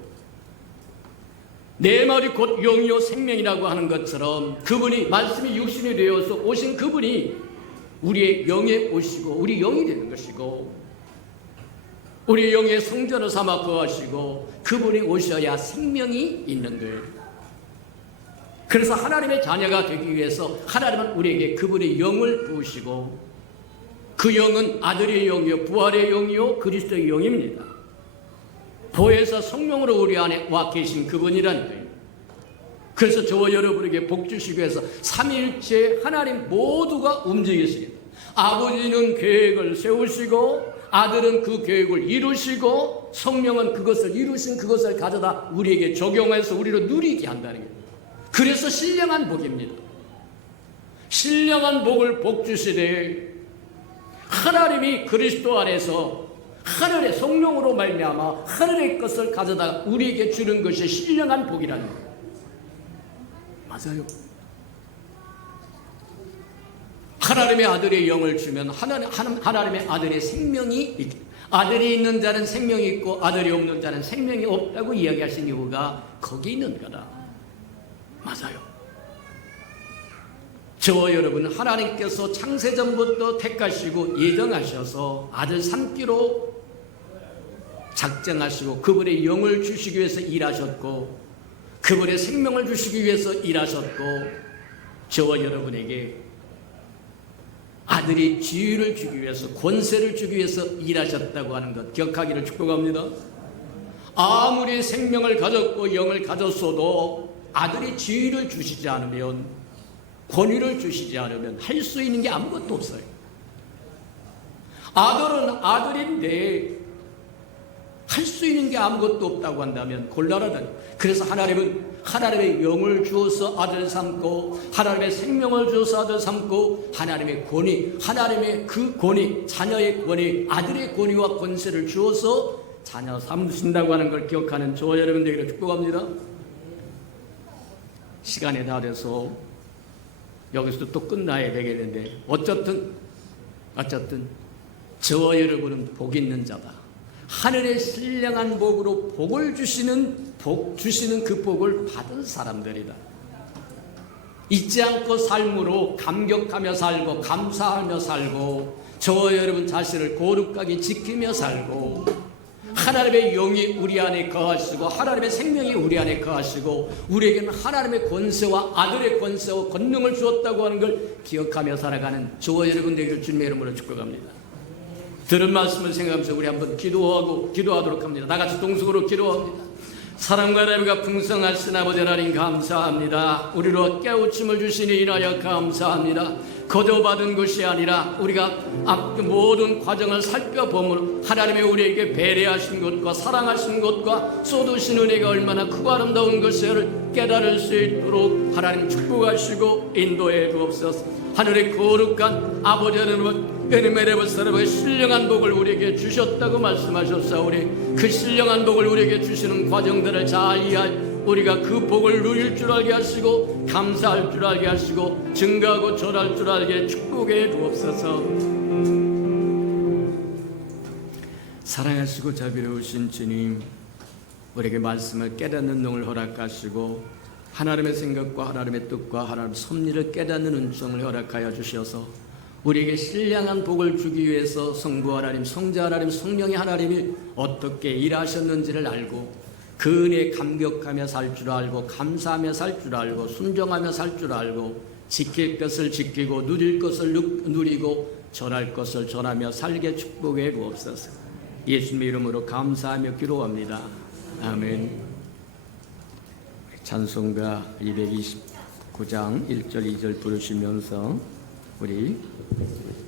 내 말이 곧 영이요 생명이라고 하는 것처럼 그분이 말씀이 육신이 되어서 오신 그분이 우리의 영에 오시고 우리 영이 되는 것이고 우리 영의 성전을 삼아 거하시고 그분이 오셔야 생명이 있는 거예요. 그래서 하나님의 자녀가 되기 위해서 하나님은 우리에게 그분의 영을 부으시고 그 영은 아들의 영이요 부활의 영이요 그리스도의 영입니다. 보혜사 성령으로 우리 안에 와 계신 그분이라는 거예요. 그래서 저와 여러분에게 복 주시기 위해서 삼위일체 하나님 모두가 움직이십니다. 아버지는 계획을 세우시고 아들은 그 계획을 이루시고 성령은 그것을 이루신 그것을 가져다 우리에게 적용해서 우리로 누리게 한다는 거예요. 그래서 신령한 복입니다. 신령한 복을 복 주시되 하나님이 그리스도 안에서 하늘의 성령으로 말미암아 하늘의 것을 가져다 우리에게 주는 것이 신령한 복이라는 거예요. 맞아요. 하나님의 아들의 영을 주면 하나님의 아들의 생명이 있다. 아들이 있는 자는 생명이 있고 아들이 없는 자는 생명이 없다고 이야기하신 이유가 거기 있는 거다. 맞아요. 저와 여러분 하나님께서 창세전부터 택하시고 예정하셔서 아들 삼기로 작정하시고 그분의 영을 주시기 위해서 일하셨고 그분의 생명을 주시기 위해서 일하셨고 저와 여러분에게 아들이 지위를 주기 위해서, 권세를 주기 위해서 일하셨다고 하는 것 기억하기를 축복합니다. 아무리 생명을 가졌고 영을 가졌어도 아들이 지위를 주시지 않으면, 권위를 주시지 않으면 할 수 있는 게 아무것도 없어요. 아들은 아들인데 할 수 있는 게 아무것도 없다고 한다면 곤란하다. 그래서 하나님은 하나님의 영을 주어서 아들 삼고, 하나님의 생명을 주어서 아들 삼고, 하나님의 권위, 하나님의 그 권위, 자녀의 권위, 아들의 권위와 권세를 주어서 자녀 삼으신다고 하는 걸 기억하는 저와 여러분 되기를 축복합니다. 시간이 다 돼서 여기서 또 끝나야 되겠는데, 어쨌든 저와 여러분은 복 있는 자다. 하늘의 신령한 복으로 복을 주시는 그 복을 받은 사람들이다. 잊지 않고 삶으로 감격하며 살고 감사하며 살고, 저와 여러분 자신을 거룩하게 지키며 살고, 하나님의 영이 우리 안에 거하시고 하나님의 생명이 우리 안에 거하시고, 우리에게는 하나님의 권세와 아들의 권세와 권능을 주었다고 하는 걸 기억하며 살아가는 저와 여러분 되기를 주님의 이름으로 축복합니다. 들은 말씀을 생각하면서 우리 한번 기도하도록 합니다. 나같이 동성으로 기도합니다. 사랑과 나이가 풍성하신 아버지 하나님 감사합니다. 우리로 깨우침을 주시니 인하여 감사합니다. 거저받은 것이 아니라 우리가 모든 과정을 살펴보면 하나님의 우리에게 배려하신 것과 사랑하신 것과 쏟으신 은혜가 얼마나 크고 아름다운 것을 깨달을 수 있도록 하나님 축복하시고 인도해 주옵소서. 하늘의 거룩한 아버지 하나님 은혜의 사람의 신령한 복을 우리에게 주셨다고 말씀하셨사오니, 그 신령한 복을 우리에게 주시는 과정들을 잘 이해하여 우리가 그 복을 누릴 줄 알게 하시고, 감사할 줄 알게 하시고, 증거하고 전할 줄 알게 축복해 주옵소서. 사랑하시고 자비로우신 주님, 우리에게 말씀을 깨닫는 눈을 허락하시고, 하나님의 생각과 하나님의 뜻과 하나님의 섭리를 깨닫는 은총을 허락하여 주셔서 우리에게 신령한 복을 주기 위해서 성부 하나님, 성자 하나님, 성령의 하나님이 어떻게 일하셨는지를 알고, 그 은혜에 감격하며 살 줄 알고, 감사하며 살 줄 알고, 순종하며 살 줄 알고, 지킬 것을 지키고 누릴 것을 누리고 전할 것을 전하며 살게 축복해 주옵소서. 예수님의 이름으로 감사하며 기도합니다. 아멘. 찬송가 229장 1절 2절 부르시면서 우리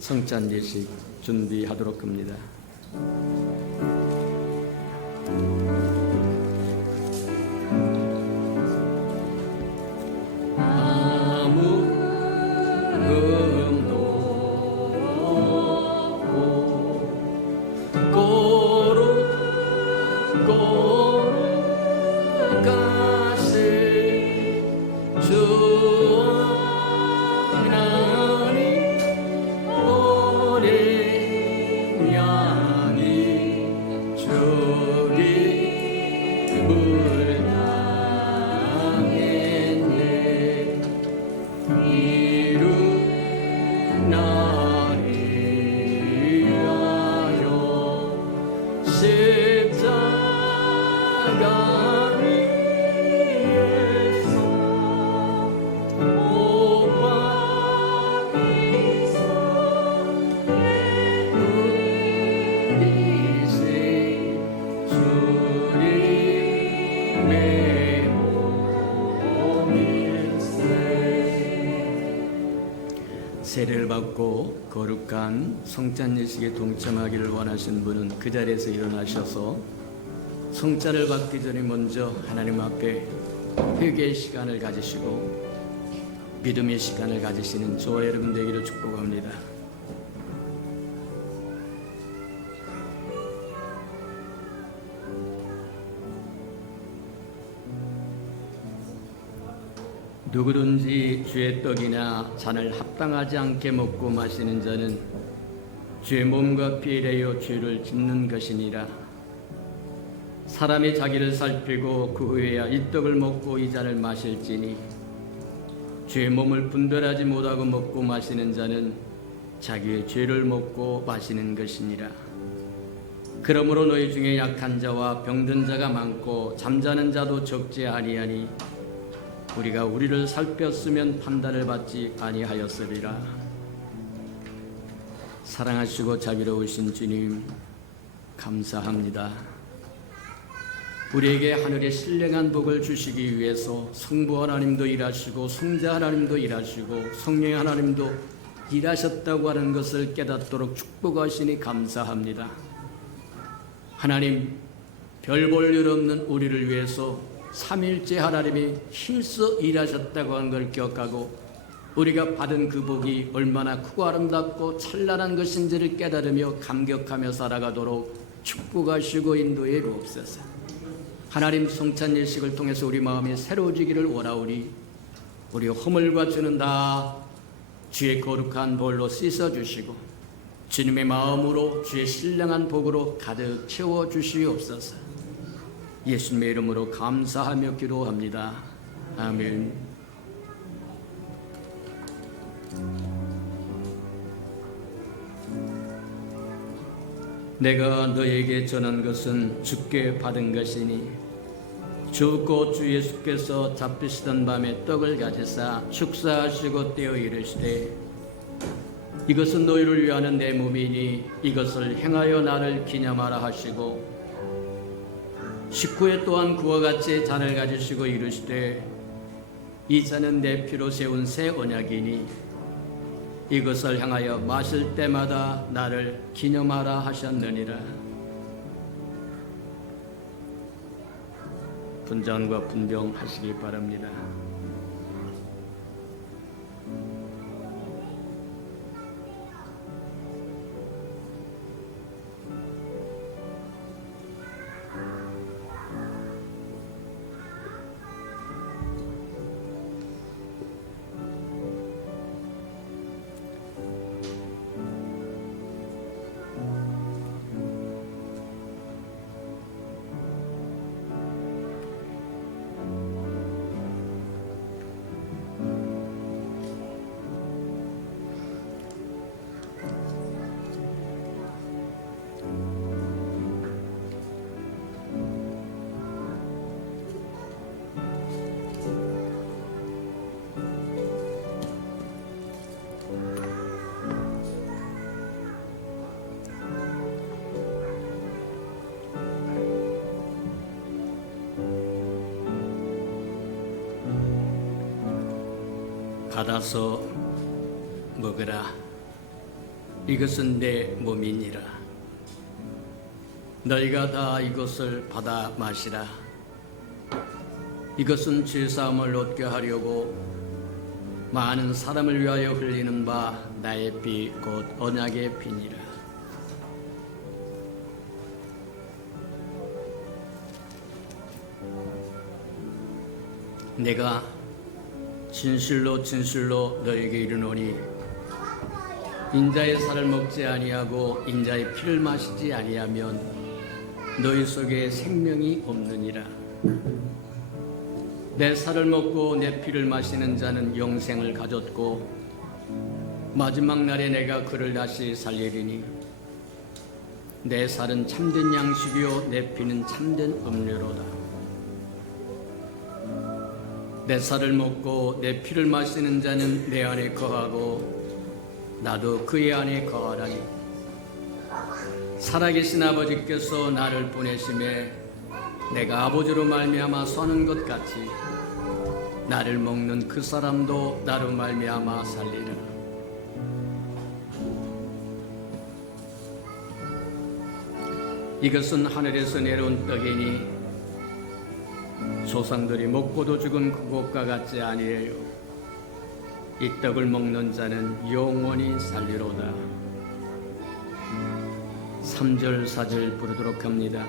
성찬 예식 준비하도록 합니다. 세례를 받고 거룩한 성찬 예식에 동참하기를 원하시는 분은 그 자리에서 일어나셔서 성찬을 받기 전에 먼저 하나님 앞에 회개의 시간을 가지시고 믿음의 시간을 가지시는 저와 여러분 되기를 축복합니다. 누구든지 주의 떡이나 잔을 합당하지 않게 먹고 마시는 자는 주의 몸과 피에 대하여 죄를 짓는 것이니라. 사람이 자기를 살피고 그 후에야 이 떡을 먹고 이 잔을 마실지니 주의 몸을 분별하지 못하고 먹고 마시는 자는 자기의 죄를 먹고 마시는 것이니라. 그러므로 너희 중에 약한 자와 병든 자가 많고 잠자는 자도 적지 아니하니 우리가 우리를 살폈으면 판단을 받지 아니하였으리라. 사랑하시고 자비로우신 주님 감사합니다. 우리에게 하늘의 신령한 복을 주시기 위해서 성부 하나님도 일하시고 성자 하나님도 일하시고 성령 하나님도 일하셨다고 하는 것을 깨닫도록 축복하시니 감사합니다. 하나님, 별 볼 일 없는 우리를 위해서 삼일째 하나님이 힘써 일하셨다고 하는 걸 기억하고 우리가 받은 그 복이 얼마나 크고 아름답고 찬란한 것인지를 깨달으며 감격하며 살아가도록 축복하시고 인도해 주옵소서. 하나님, 성찬 예식을 통해서 우리 마음이 새로워지기를 원하오니 우리 허물과 죄는 다 주의 거룩한 볼로 씻어주시고 주님의 마음으로 주의 신령한 복으로 가득 채워주시옵소서. 예수님의 이름으로 감사하며 기도합니다. 아멘. 내가 너에게 전한 것은 주께 받은 것이니 주 곧 주 예수께서 잡히시던 밤에 떡을 가지사 축사하시고 떼어 이르시되 이것은 너희를 위하는 내 몸이니 이것을 행하여 나를 기념하라 하시고 식후에 또한 그와 같이 잔을 가지시고 이르시되 이 잔은 내 피로 세운 새 언약이니 이것을 향하여 마실 때마다 나를 기념하라 하셨느니라. 분잔과 분병하시기 바랍니다. 받아서 먹으라. 이것은 내 몸이니라. 너희가 다 이것을 받아 마시라. 이것은 죄사함을 얻게 하려고 많은 사람을 위하여 흘리는 바 나의 피 곧 언약의 피니라. 내가 진실로 진실로 너에게 이르노니 인자의 살을 먹지 아니하고 인자의 피를 마시지 아니하면 너희 속에 생명이 없느니라. 내 살을 먹고 내 피를 마시는 자는 영생을 가졌고 마지막 날에 내가 그를 다시 살리리니 내 살은 참된 양식이요 내 피는 참된 음료로다. 내 살을 먹고 내 피를 마시는 자는 내 안에 거하고 나도 그의 안에 거하라니. 살아계신 아버지께서 나를 보내심에 내가 아버지로 말미암아 사는 것 같이 나를 먹는 그 사람도 나로 말미암아 살리라. 이것은 하늘에서 내려온 떡이니 조상들이 먹고도 죽은 그것과 같지 아니에요. 이 떡을 먹는 자는 영원히 살리로다. 3절 4절 부르도록 합니다.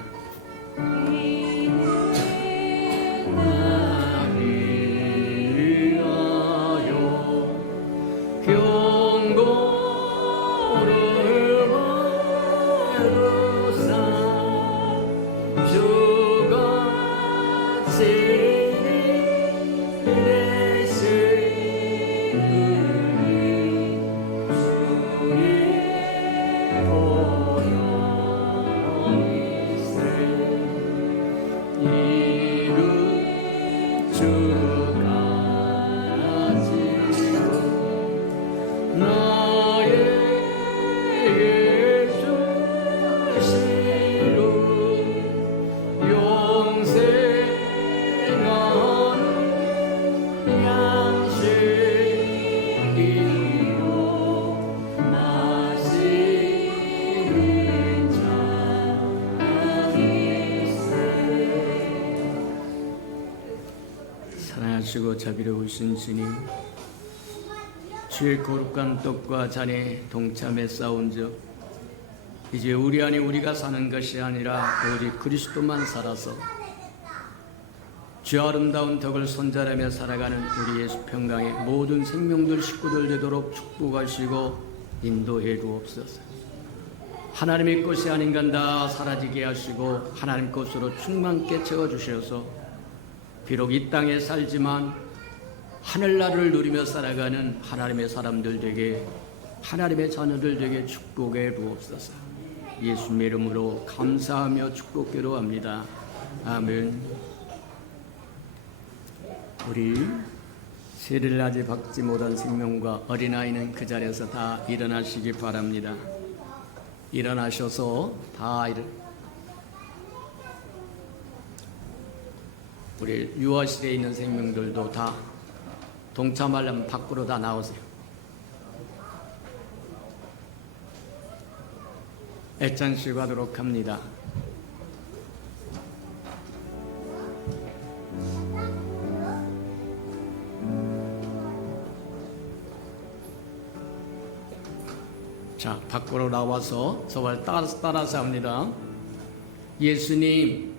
사랑하시고 자비로우신 주님, 주의 거룩한 떡과 잔에 동참해 싸운즉 이제 우리 안에 우리가 사는 것이 아니라 오직 그리스도만 살아서 주 아름다운 덕을 손자라며 살아가는 우리 예수 평강의 모든 생명들 식구들 되도록 축복하시고 인도해 주옵소서. 하나님의 것이 아닌 건 다 사라지게 하시고 하나님 것으로 충만케 채워주셔서 비록 이 땅에 살지만 하늘나라를 누리며 살아가는 하나님의 사람들 되게, 하나님의 자녀들 되게 축복해 주옵소서. 예수님의 이름으로 감사하며 축복기로 합니다. 아멘. 우리 세례를 아직 받지 못한 생명과 어린아이는 그 자리에서 다 일어나시기 바랍니다. 일어나셔서 다 우리 유아실에 있는 생명들도 다 동참하려면 밖으로 다 나오세요. 애찬식 하도록 합니다. 자, 밖으로 나와서 저를 따라서 합니다. 예수님,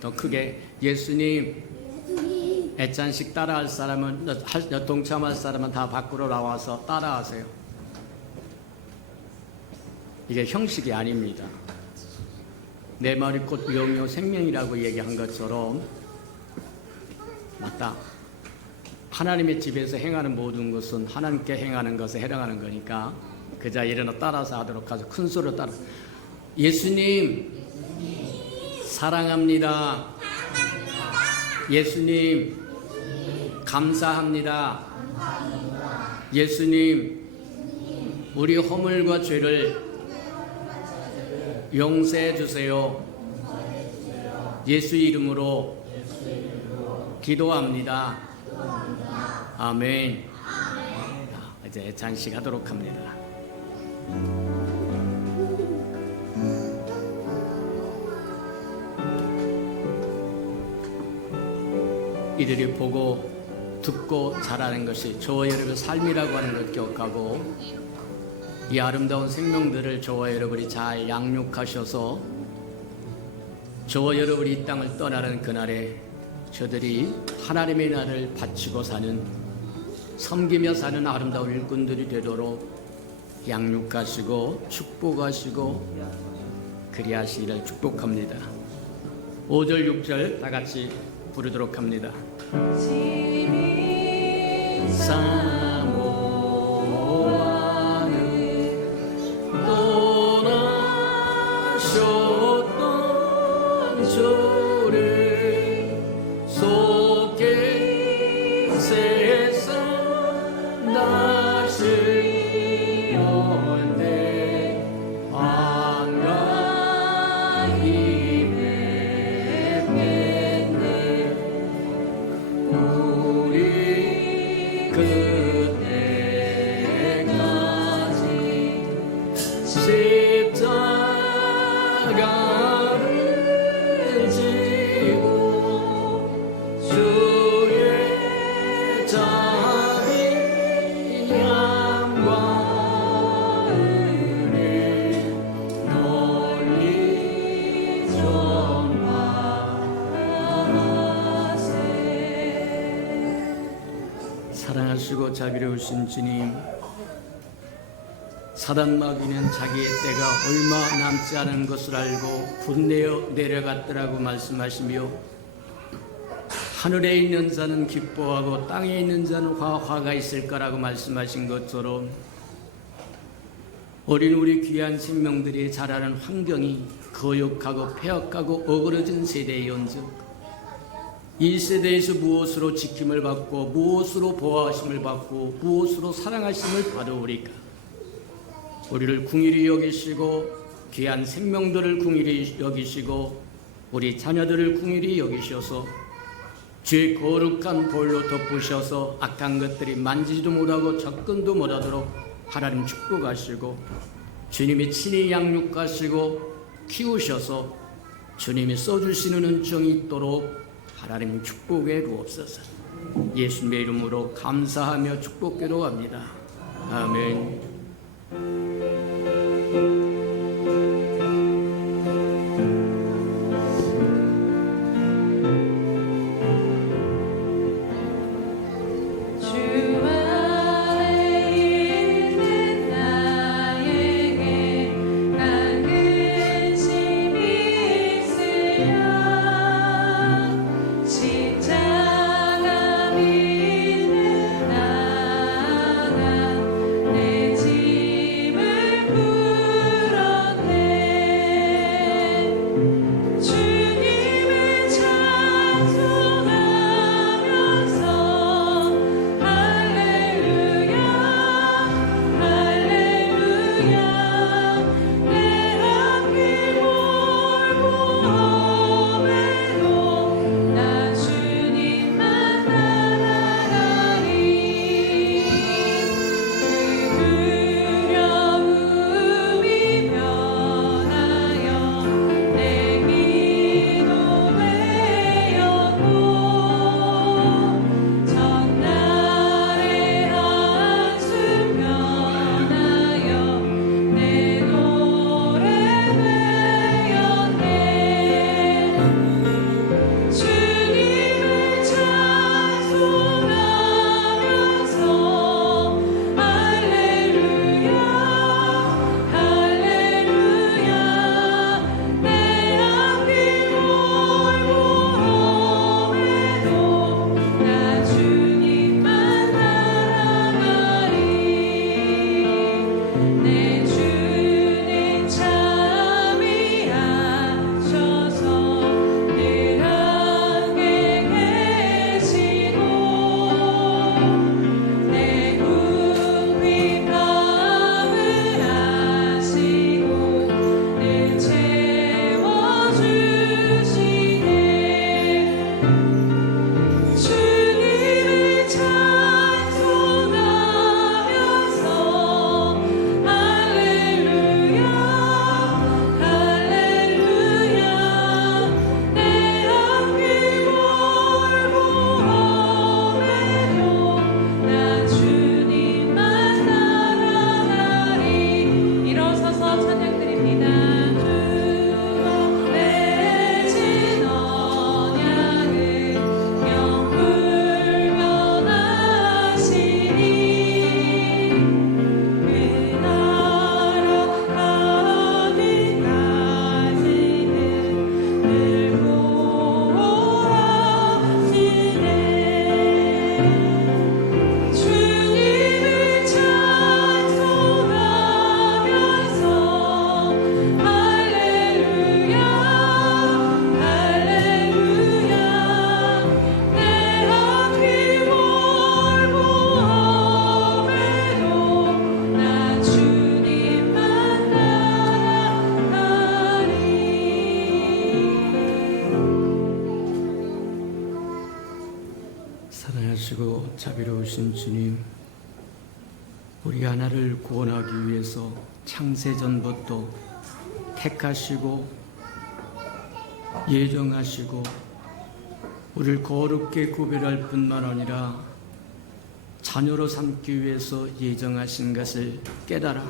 더 크게, 예수님, 애찬식 따라할 사람은, 동참할 사람은 다 밖으로 나와서 따라하세요. 이게 형식이 아닙니다. 내 말이 곧 영이요 생명이라고 얘기한 것처럼, 맞다. 하나님의 집에서 행하는 모든 것은 하나님께 행하는 것에 해당하는 거니까 그자 일어나 따라서 하도록 하죠. 큰 소리로 따라. 예수님, 사랑합니다. 예수님, 감사합니다. 예수님, 우리 허물과 죄를 용서해 주세요. 예수 이름으로 기도합니다. 아멘. 이제 잔식하도록 합니다. 이들이 보고 듣고 자라는 것이 저와 여러분의 삶이라고 하는 걸 기억하고 이 아름다운 생명들을 저와 여러분이 잘 양육하셔서 저와 여러분이 이 땅을 떠나는 그날에 저들이 하나님의 나라를 바치고 사는, 섬기며 사는 아름다운 일꾼들이 되도록 양육하시고 축복하시고 그리하시기를 축복합니다. 5절 6절 다 같이 부르도록 합니다. 사모하는 떠나셨던 주를 속에 세상 다시 사랑하시고 자비로우신 주님, 사단 마귀는 자기의 때가 얼마 남지 않은 것을 알고 분내어 내려갔더라고 말씀하시며 하늘에 있는 자는 기뻐하고 땅에 있는 자는 화가 있을 거라고 말씀하신 것처럼 어린 우리 귀한 생명들이 자라는 환경이 거역하고 폐역하고 어그러진 세대이온즉 이 세대에서 무엇으로 지킴을 받고 무엇으로 보호하심을 받고 무엇으로 사랑하심을 받으오리까? 우리를 궁일히 여기시고 귀한 생명들을 궁일히 여기시고 우리 자녀들을 궁일히 여기셔서 주의 거룩한 볼로 덮으셔서 악한 것들이 만지지도 못하고 접근도 못하도록 하나님 축복하시고 주님이 친히 양육하시고 키우셔서 주님이 써주시는 은총이 있도록 하나님 축복해 주옵소서. 예수님의 이름으로 감사하며 축복기도 합니다. 아멘. 사랑하시고 자비로우신 주님, 우리 하나를 구원하기 위해서 창세전부터 택하시고 예정하시고 우리를 거룩게 구별할 뿐만 아니라 자녀로 삼기 위해서 예정하신 것을 깨달아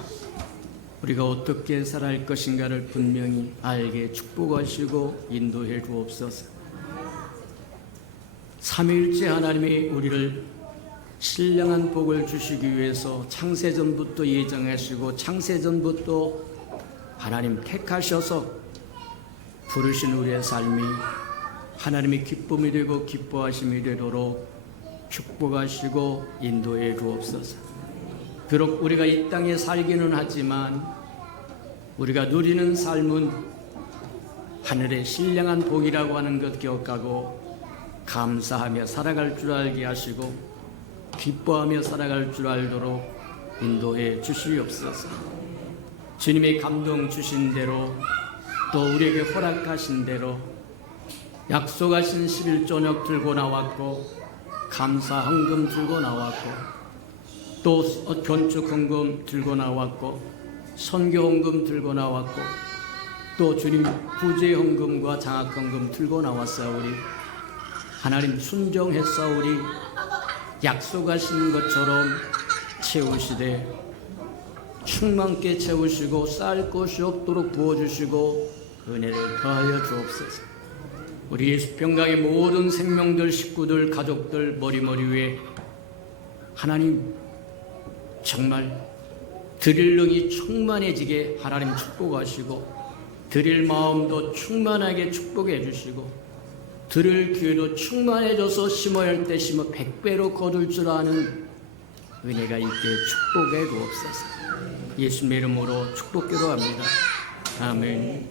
우리가 어떻게 살아갈 것인가를 분명히 알게 축복하시고 인도해 주옵소서. 삼위일체 하나님이 우리를 신령한 복을 주시기 위해서 창세전부터 예정하시고 창세전부터 하나님 택하셔서 부르신 우리의 삶이 하나님의 기쁨이 되고 기뻐하심이 되도록 축복하시고 인도해 주옵소서. 비록 우리가 이 땅에 살기는 하지만 우리가 누리는 삶은 하늘의 신령한 복이라고 하는 것 기억하고 감사하며 살아갈 줄 알게 하시고 기뻐하며 살아갈 줄 알도록 인도해 주시옵소서. 주님의 감동 주신 대로 또 우리에게 허락하신 대로 약속하신 11조녁 들고 나왔고 감사 헌금 들고 나왔고 또 건축 헌금 들고 나왔고 선교 헌금 들고 나왔고 또 주님 구제 헌금과 장학 헌금 들고 나왔사오니 하나님 순종했사오니 약속하신 것처럼 채우시되 충만케 채우시고 쌀 것이 없도록 부어주시고 은혜를 더하여 주옵소서. 우리 예수평강의 모든 생명들, 식구들, 가족들 머리머리 위에 하나님 정말 드릴 능이 충만해지게 하나님 축복하시고 드릴 마음도 충만하게 축복해 주시고 드릴 기회도 충만해져서 심어야 할 때 심어 100배로 거둘 줄 아는 은혜가 있게 축복해 주옵소서. 예수님의 이름으로 축복기도 합니다. 아멘.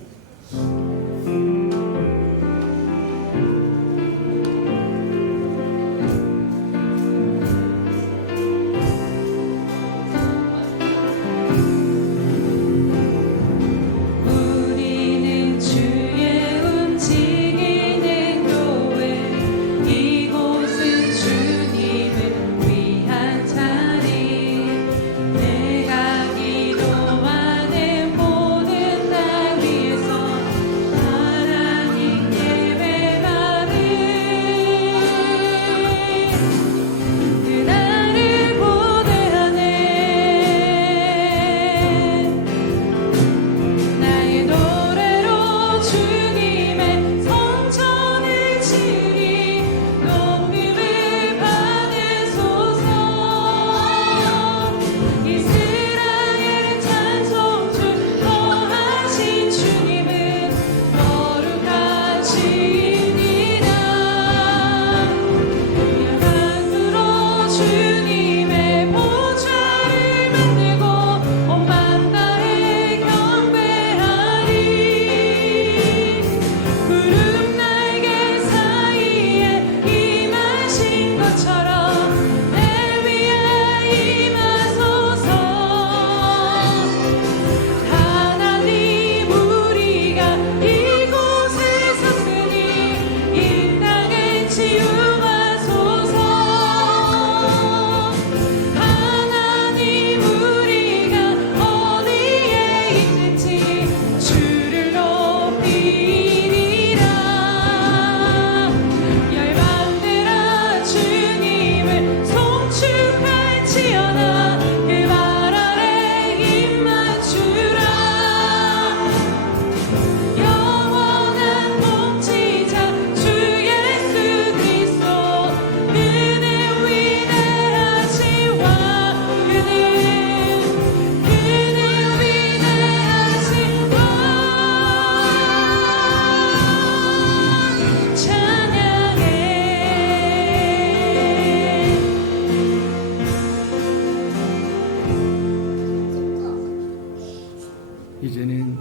이제는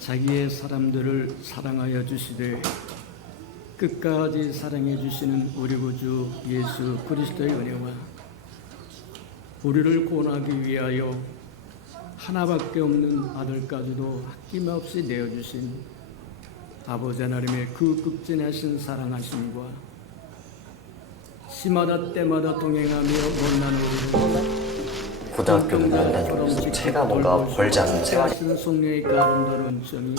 자기의 사람들을 사랑하여 주시되 끝까지 사랑해 주시는 우리 구주 예수 그리스도의 은혜와 우리를 구원하기 위하여 하나밖에 없는 아들까지도 아낌없이 내어주신 아버지 하나님의 그 극진하신 사랑하심과 시마다 때마다 동행하며 못난 우리를 고등학교 6년 다니면서 제가 뭔가 벌지 않는 생활이 성령의 그 아름다운 은총이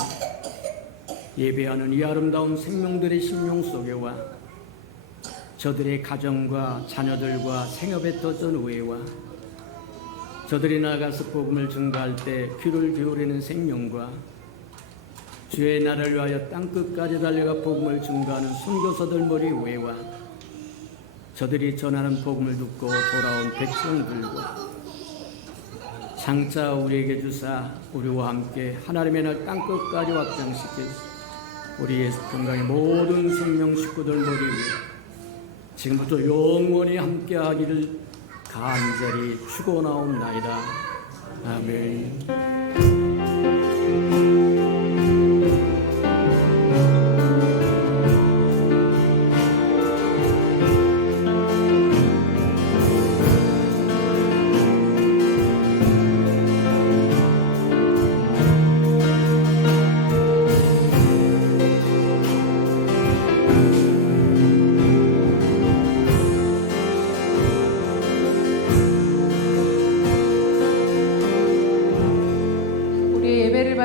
예배하는 이 아름다운 생명들의 심령 속에와 저들의 가정과 자녀들과 생업에 터진 우애와 저들이 나가서 복음을 증거할 때 귀를 기울이는 생명과 주의 나라를 위하여 땅끝까지 달려가 복음을 증거하는 선교사들 머리 위에와 저들이 전하는 복음을 듣고 돌아온 백성들과 장차 우리에게 주사 우리와 함께 하나님의 날 땅끝까지 확장시키시 우리 예수 평강의 모든 생명 식구들 머리 위에 지금부터 영원히 함께하기를 간절히 축원하옵나이다. 아멘.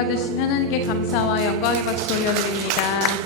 받으신 하나님께 감사와 영광의 박수 올려드립니다.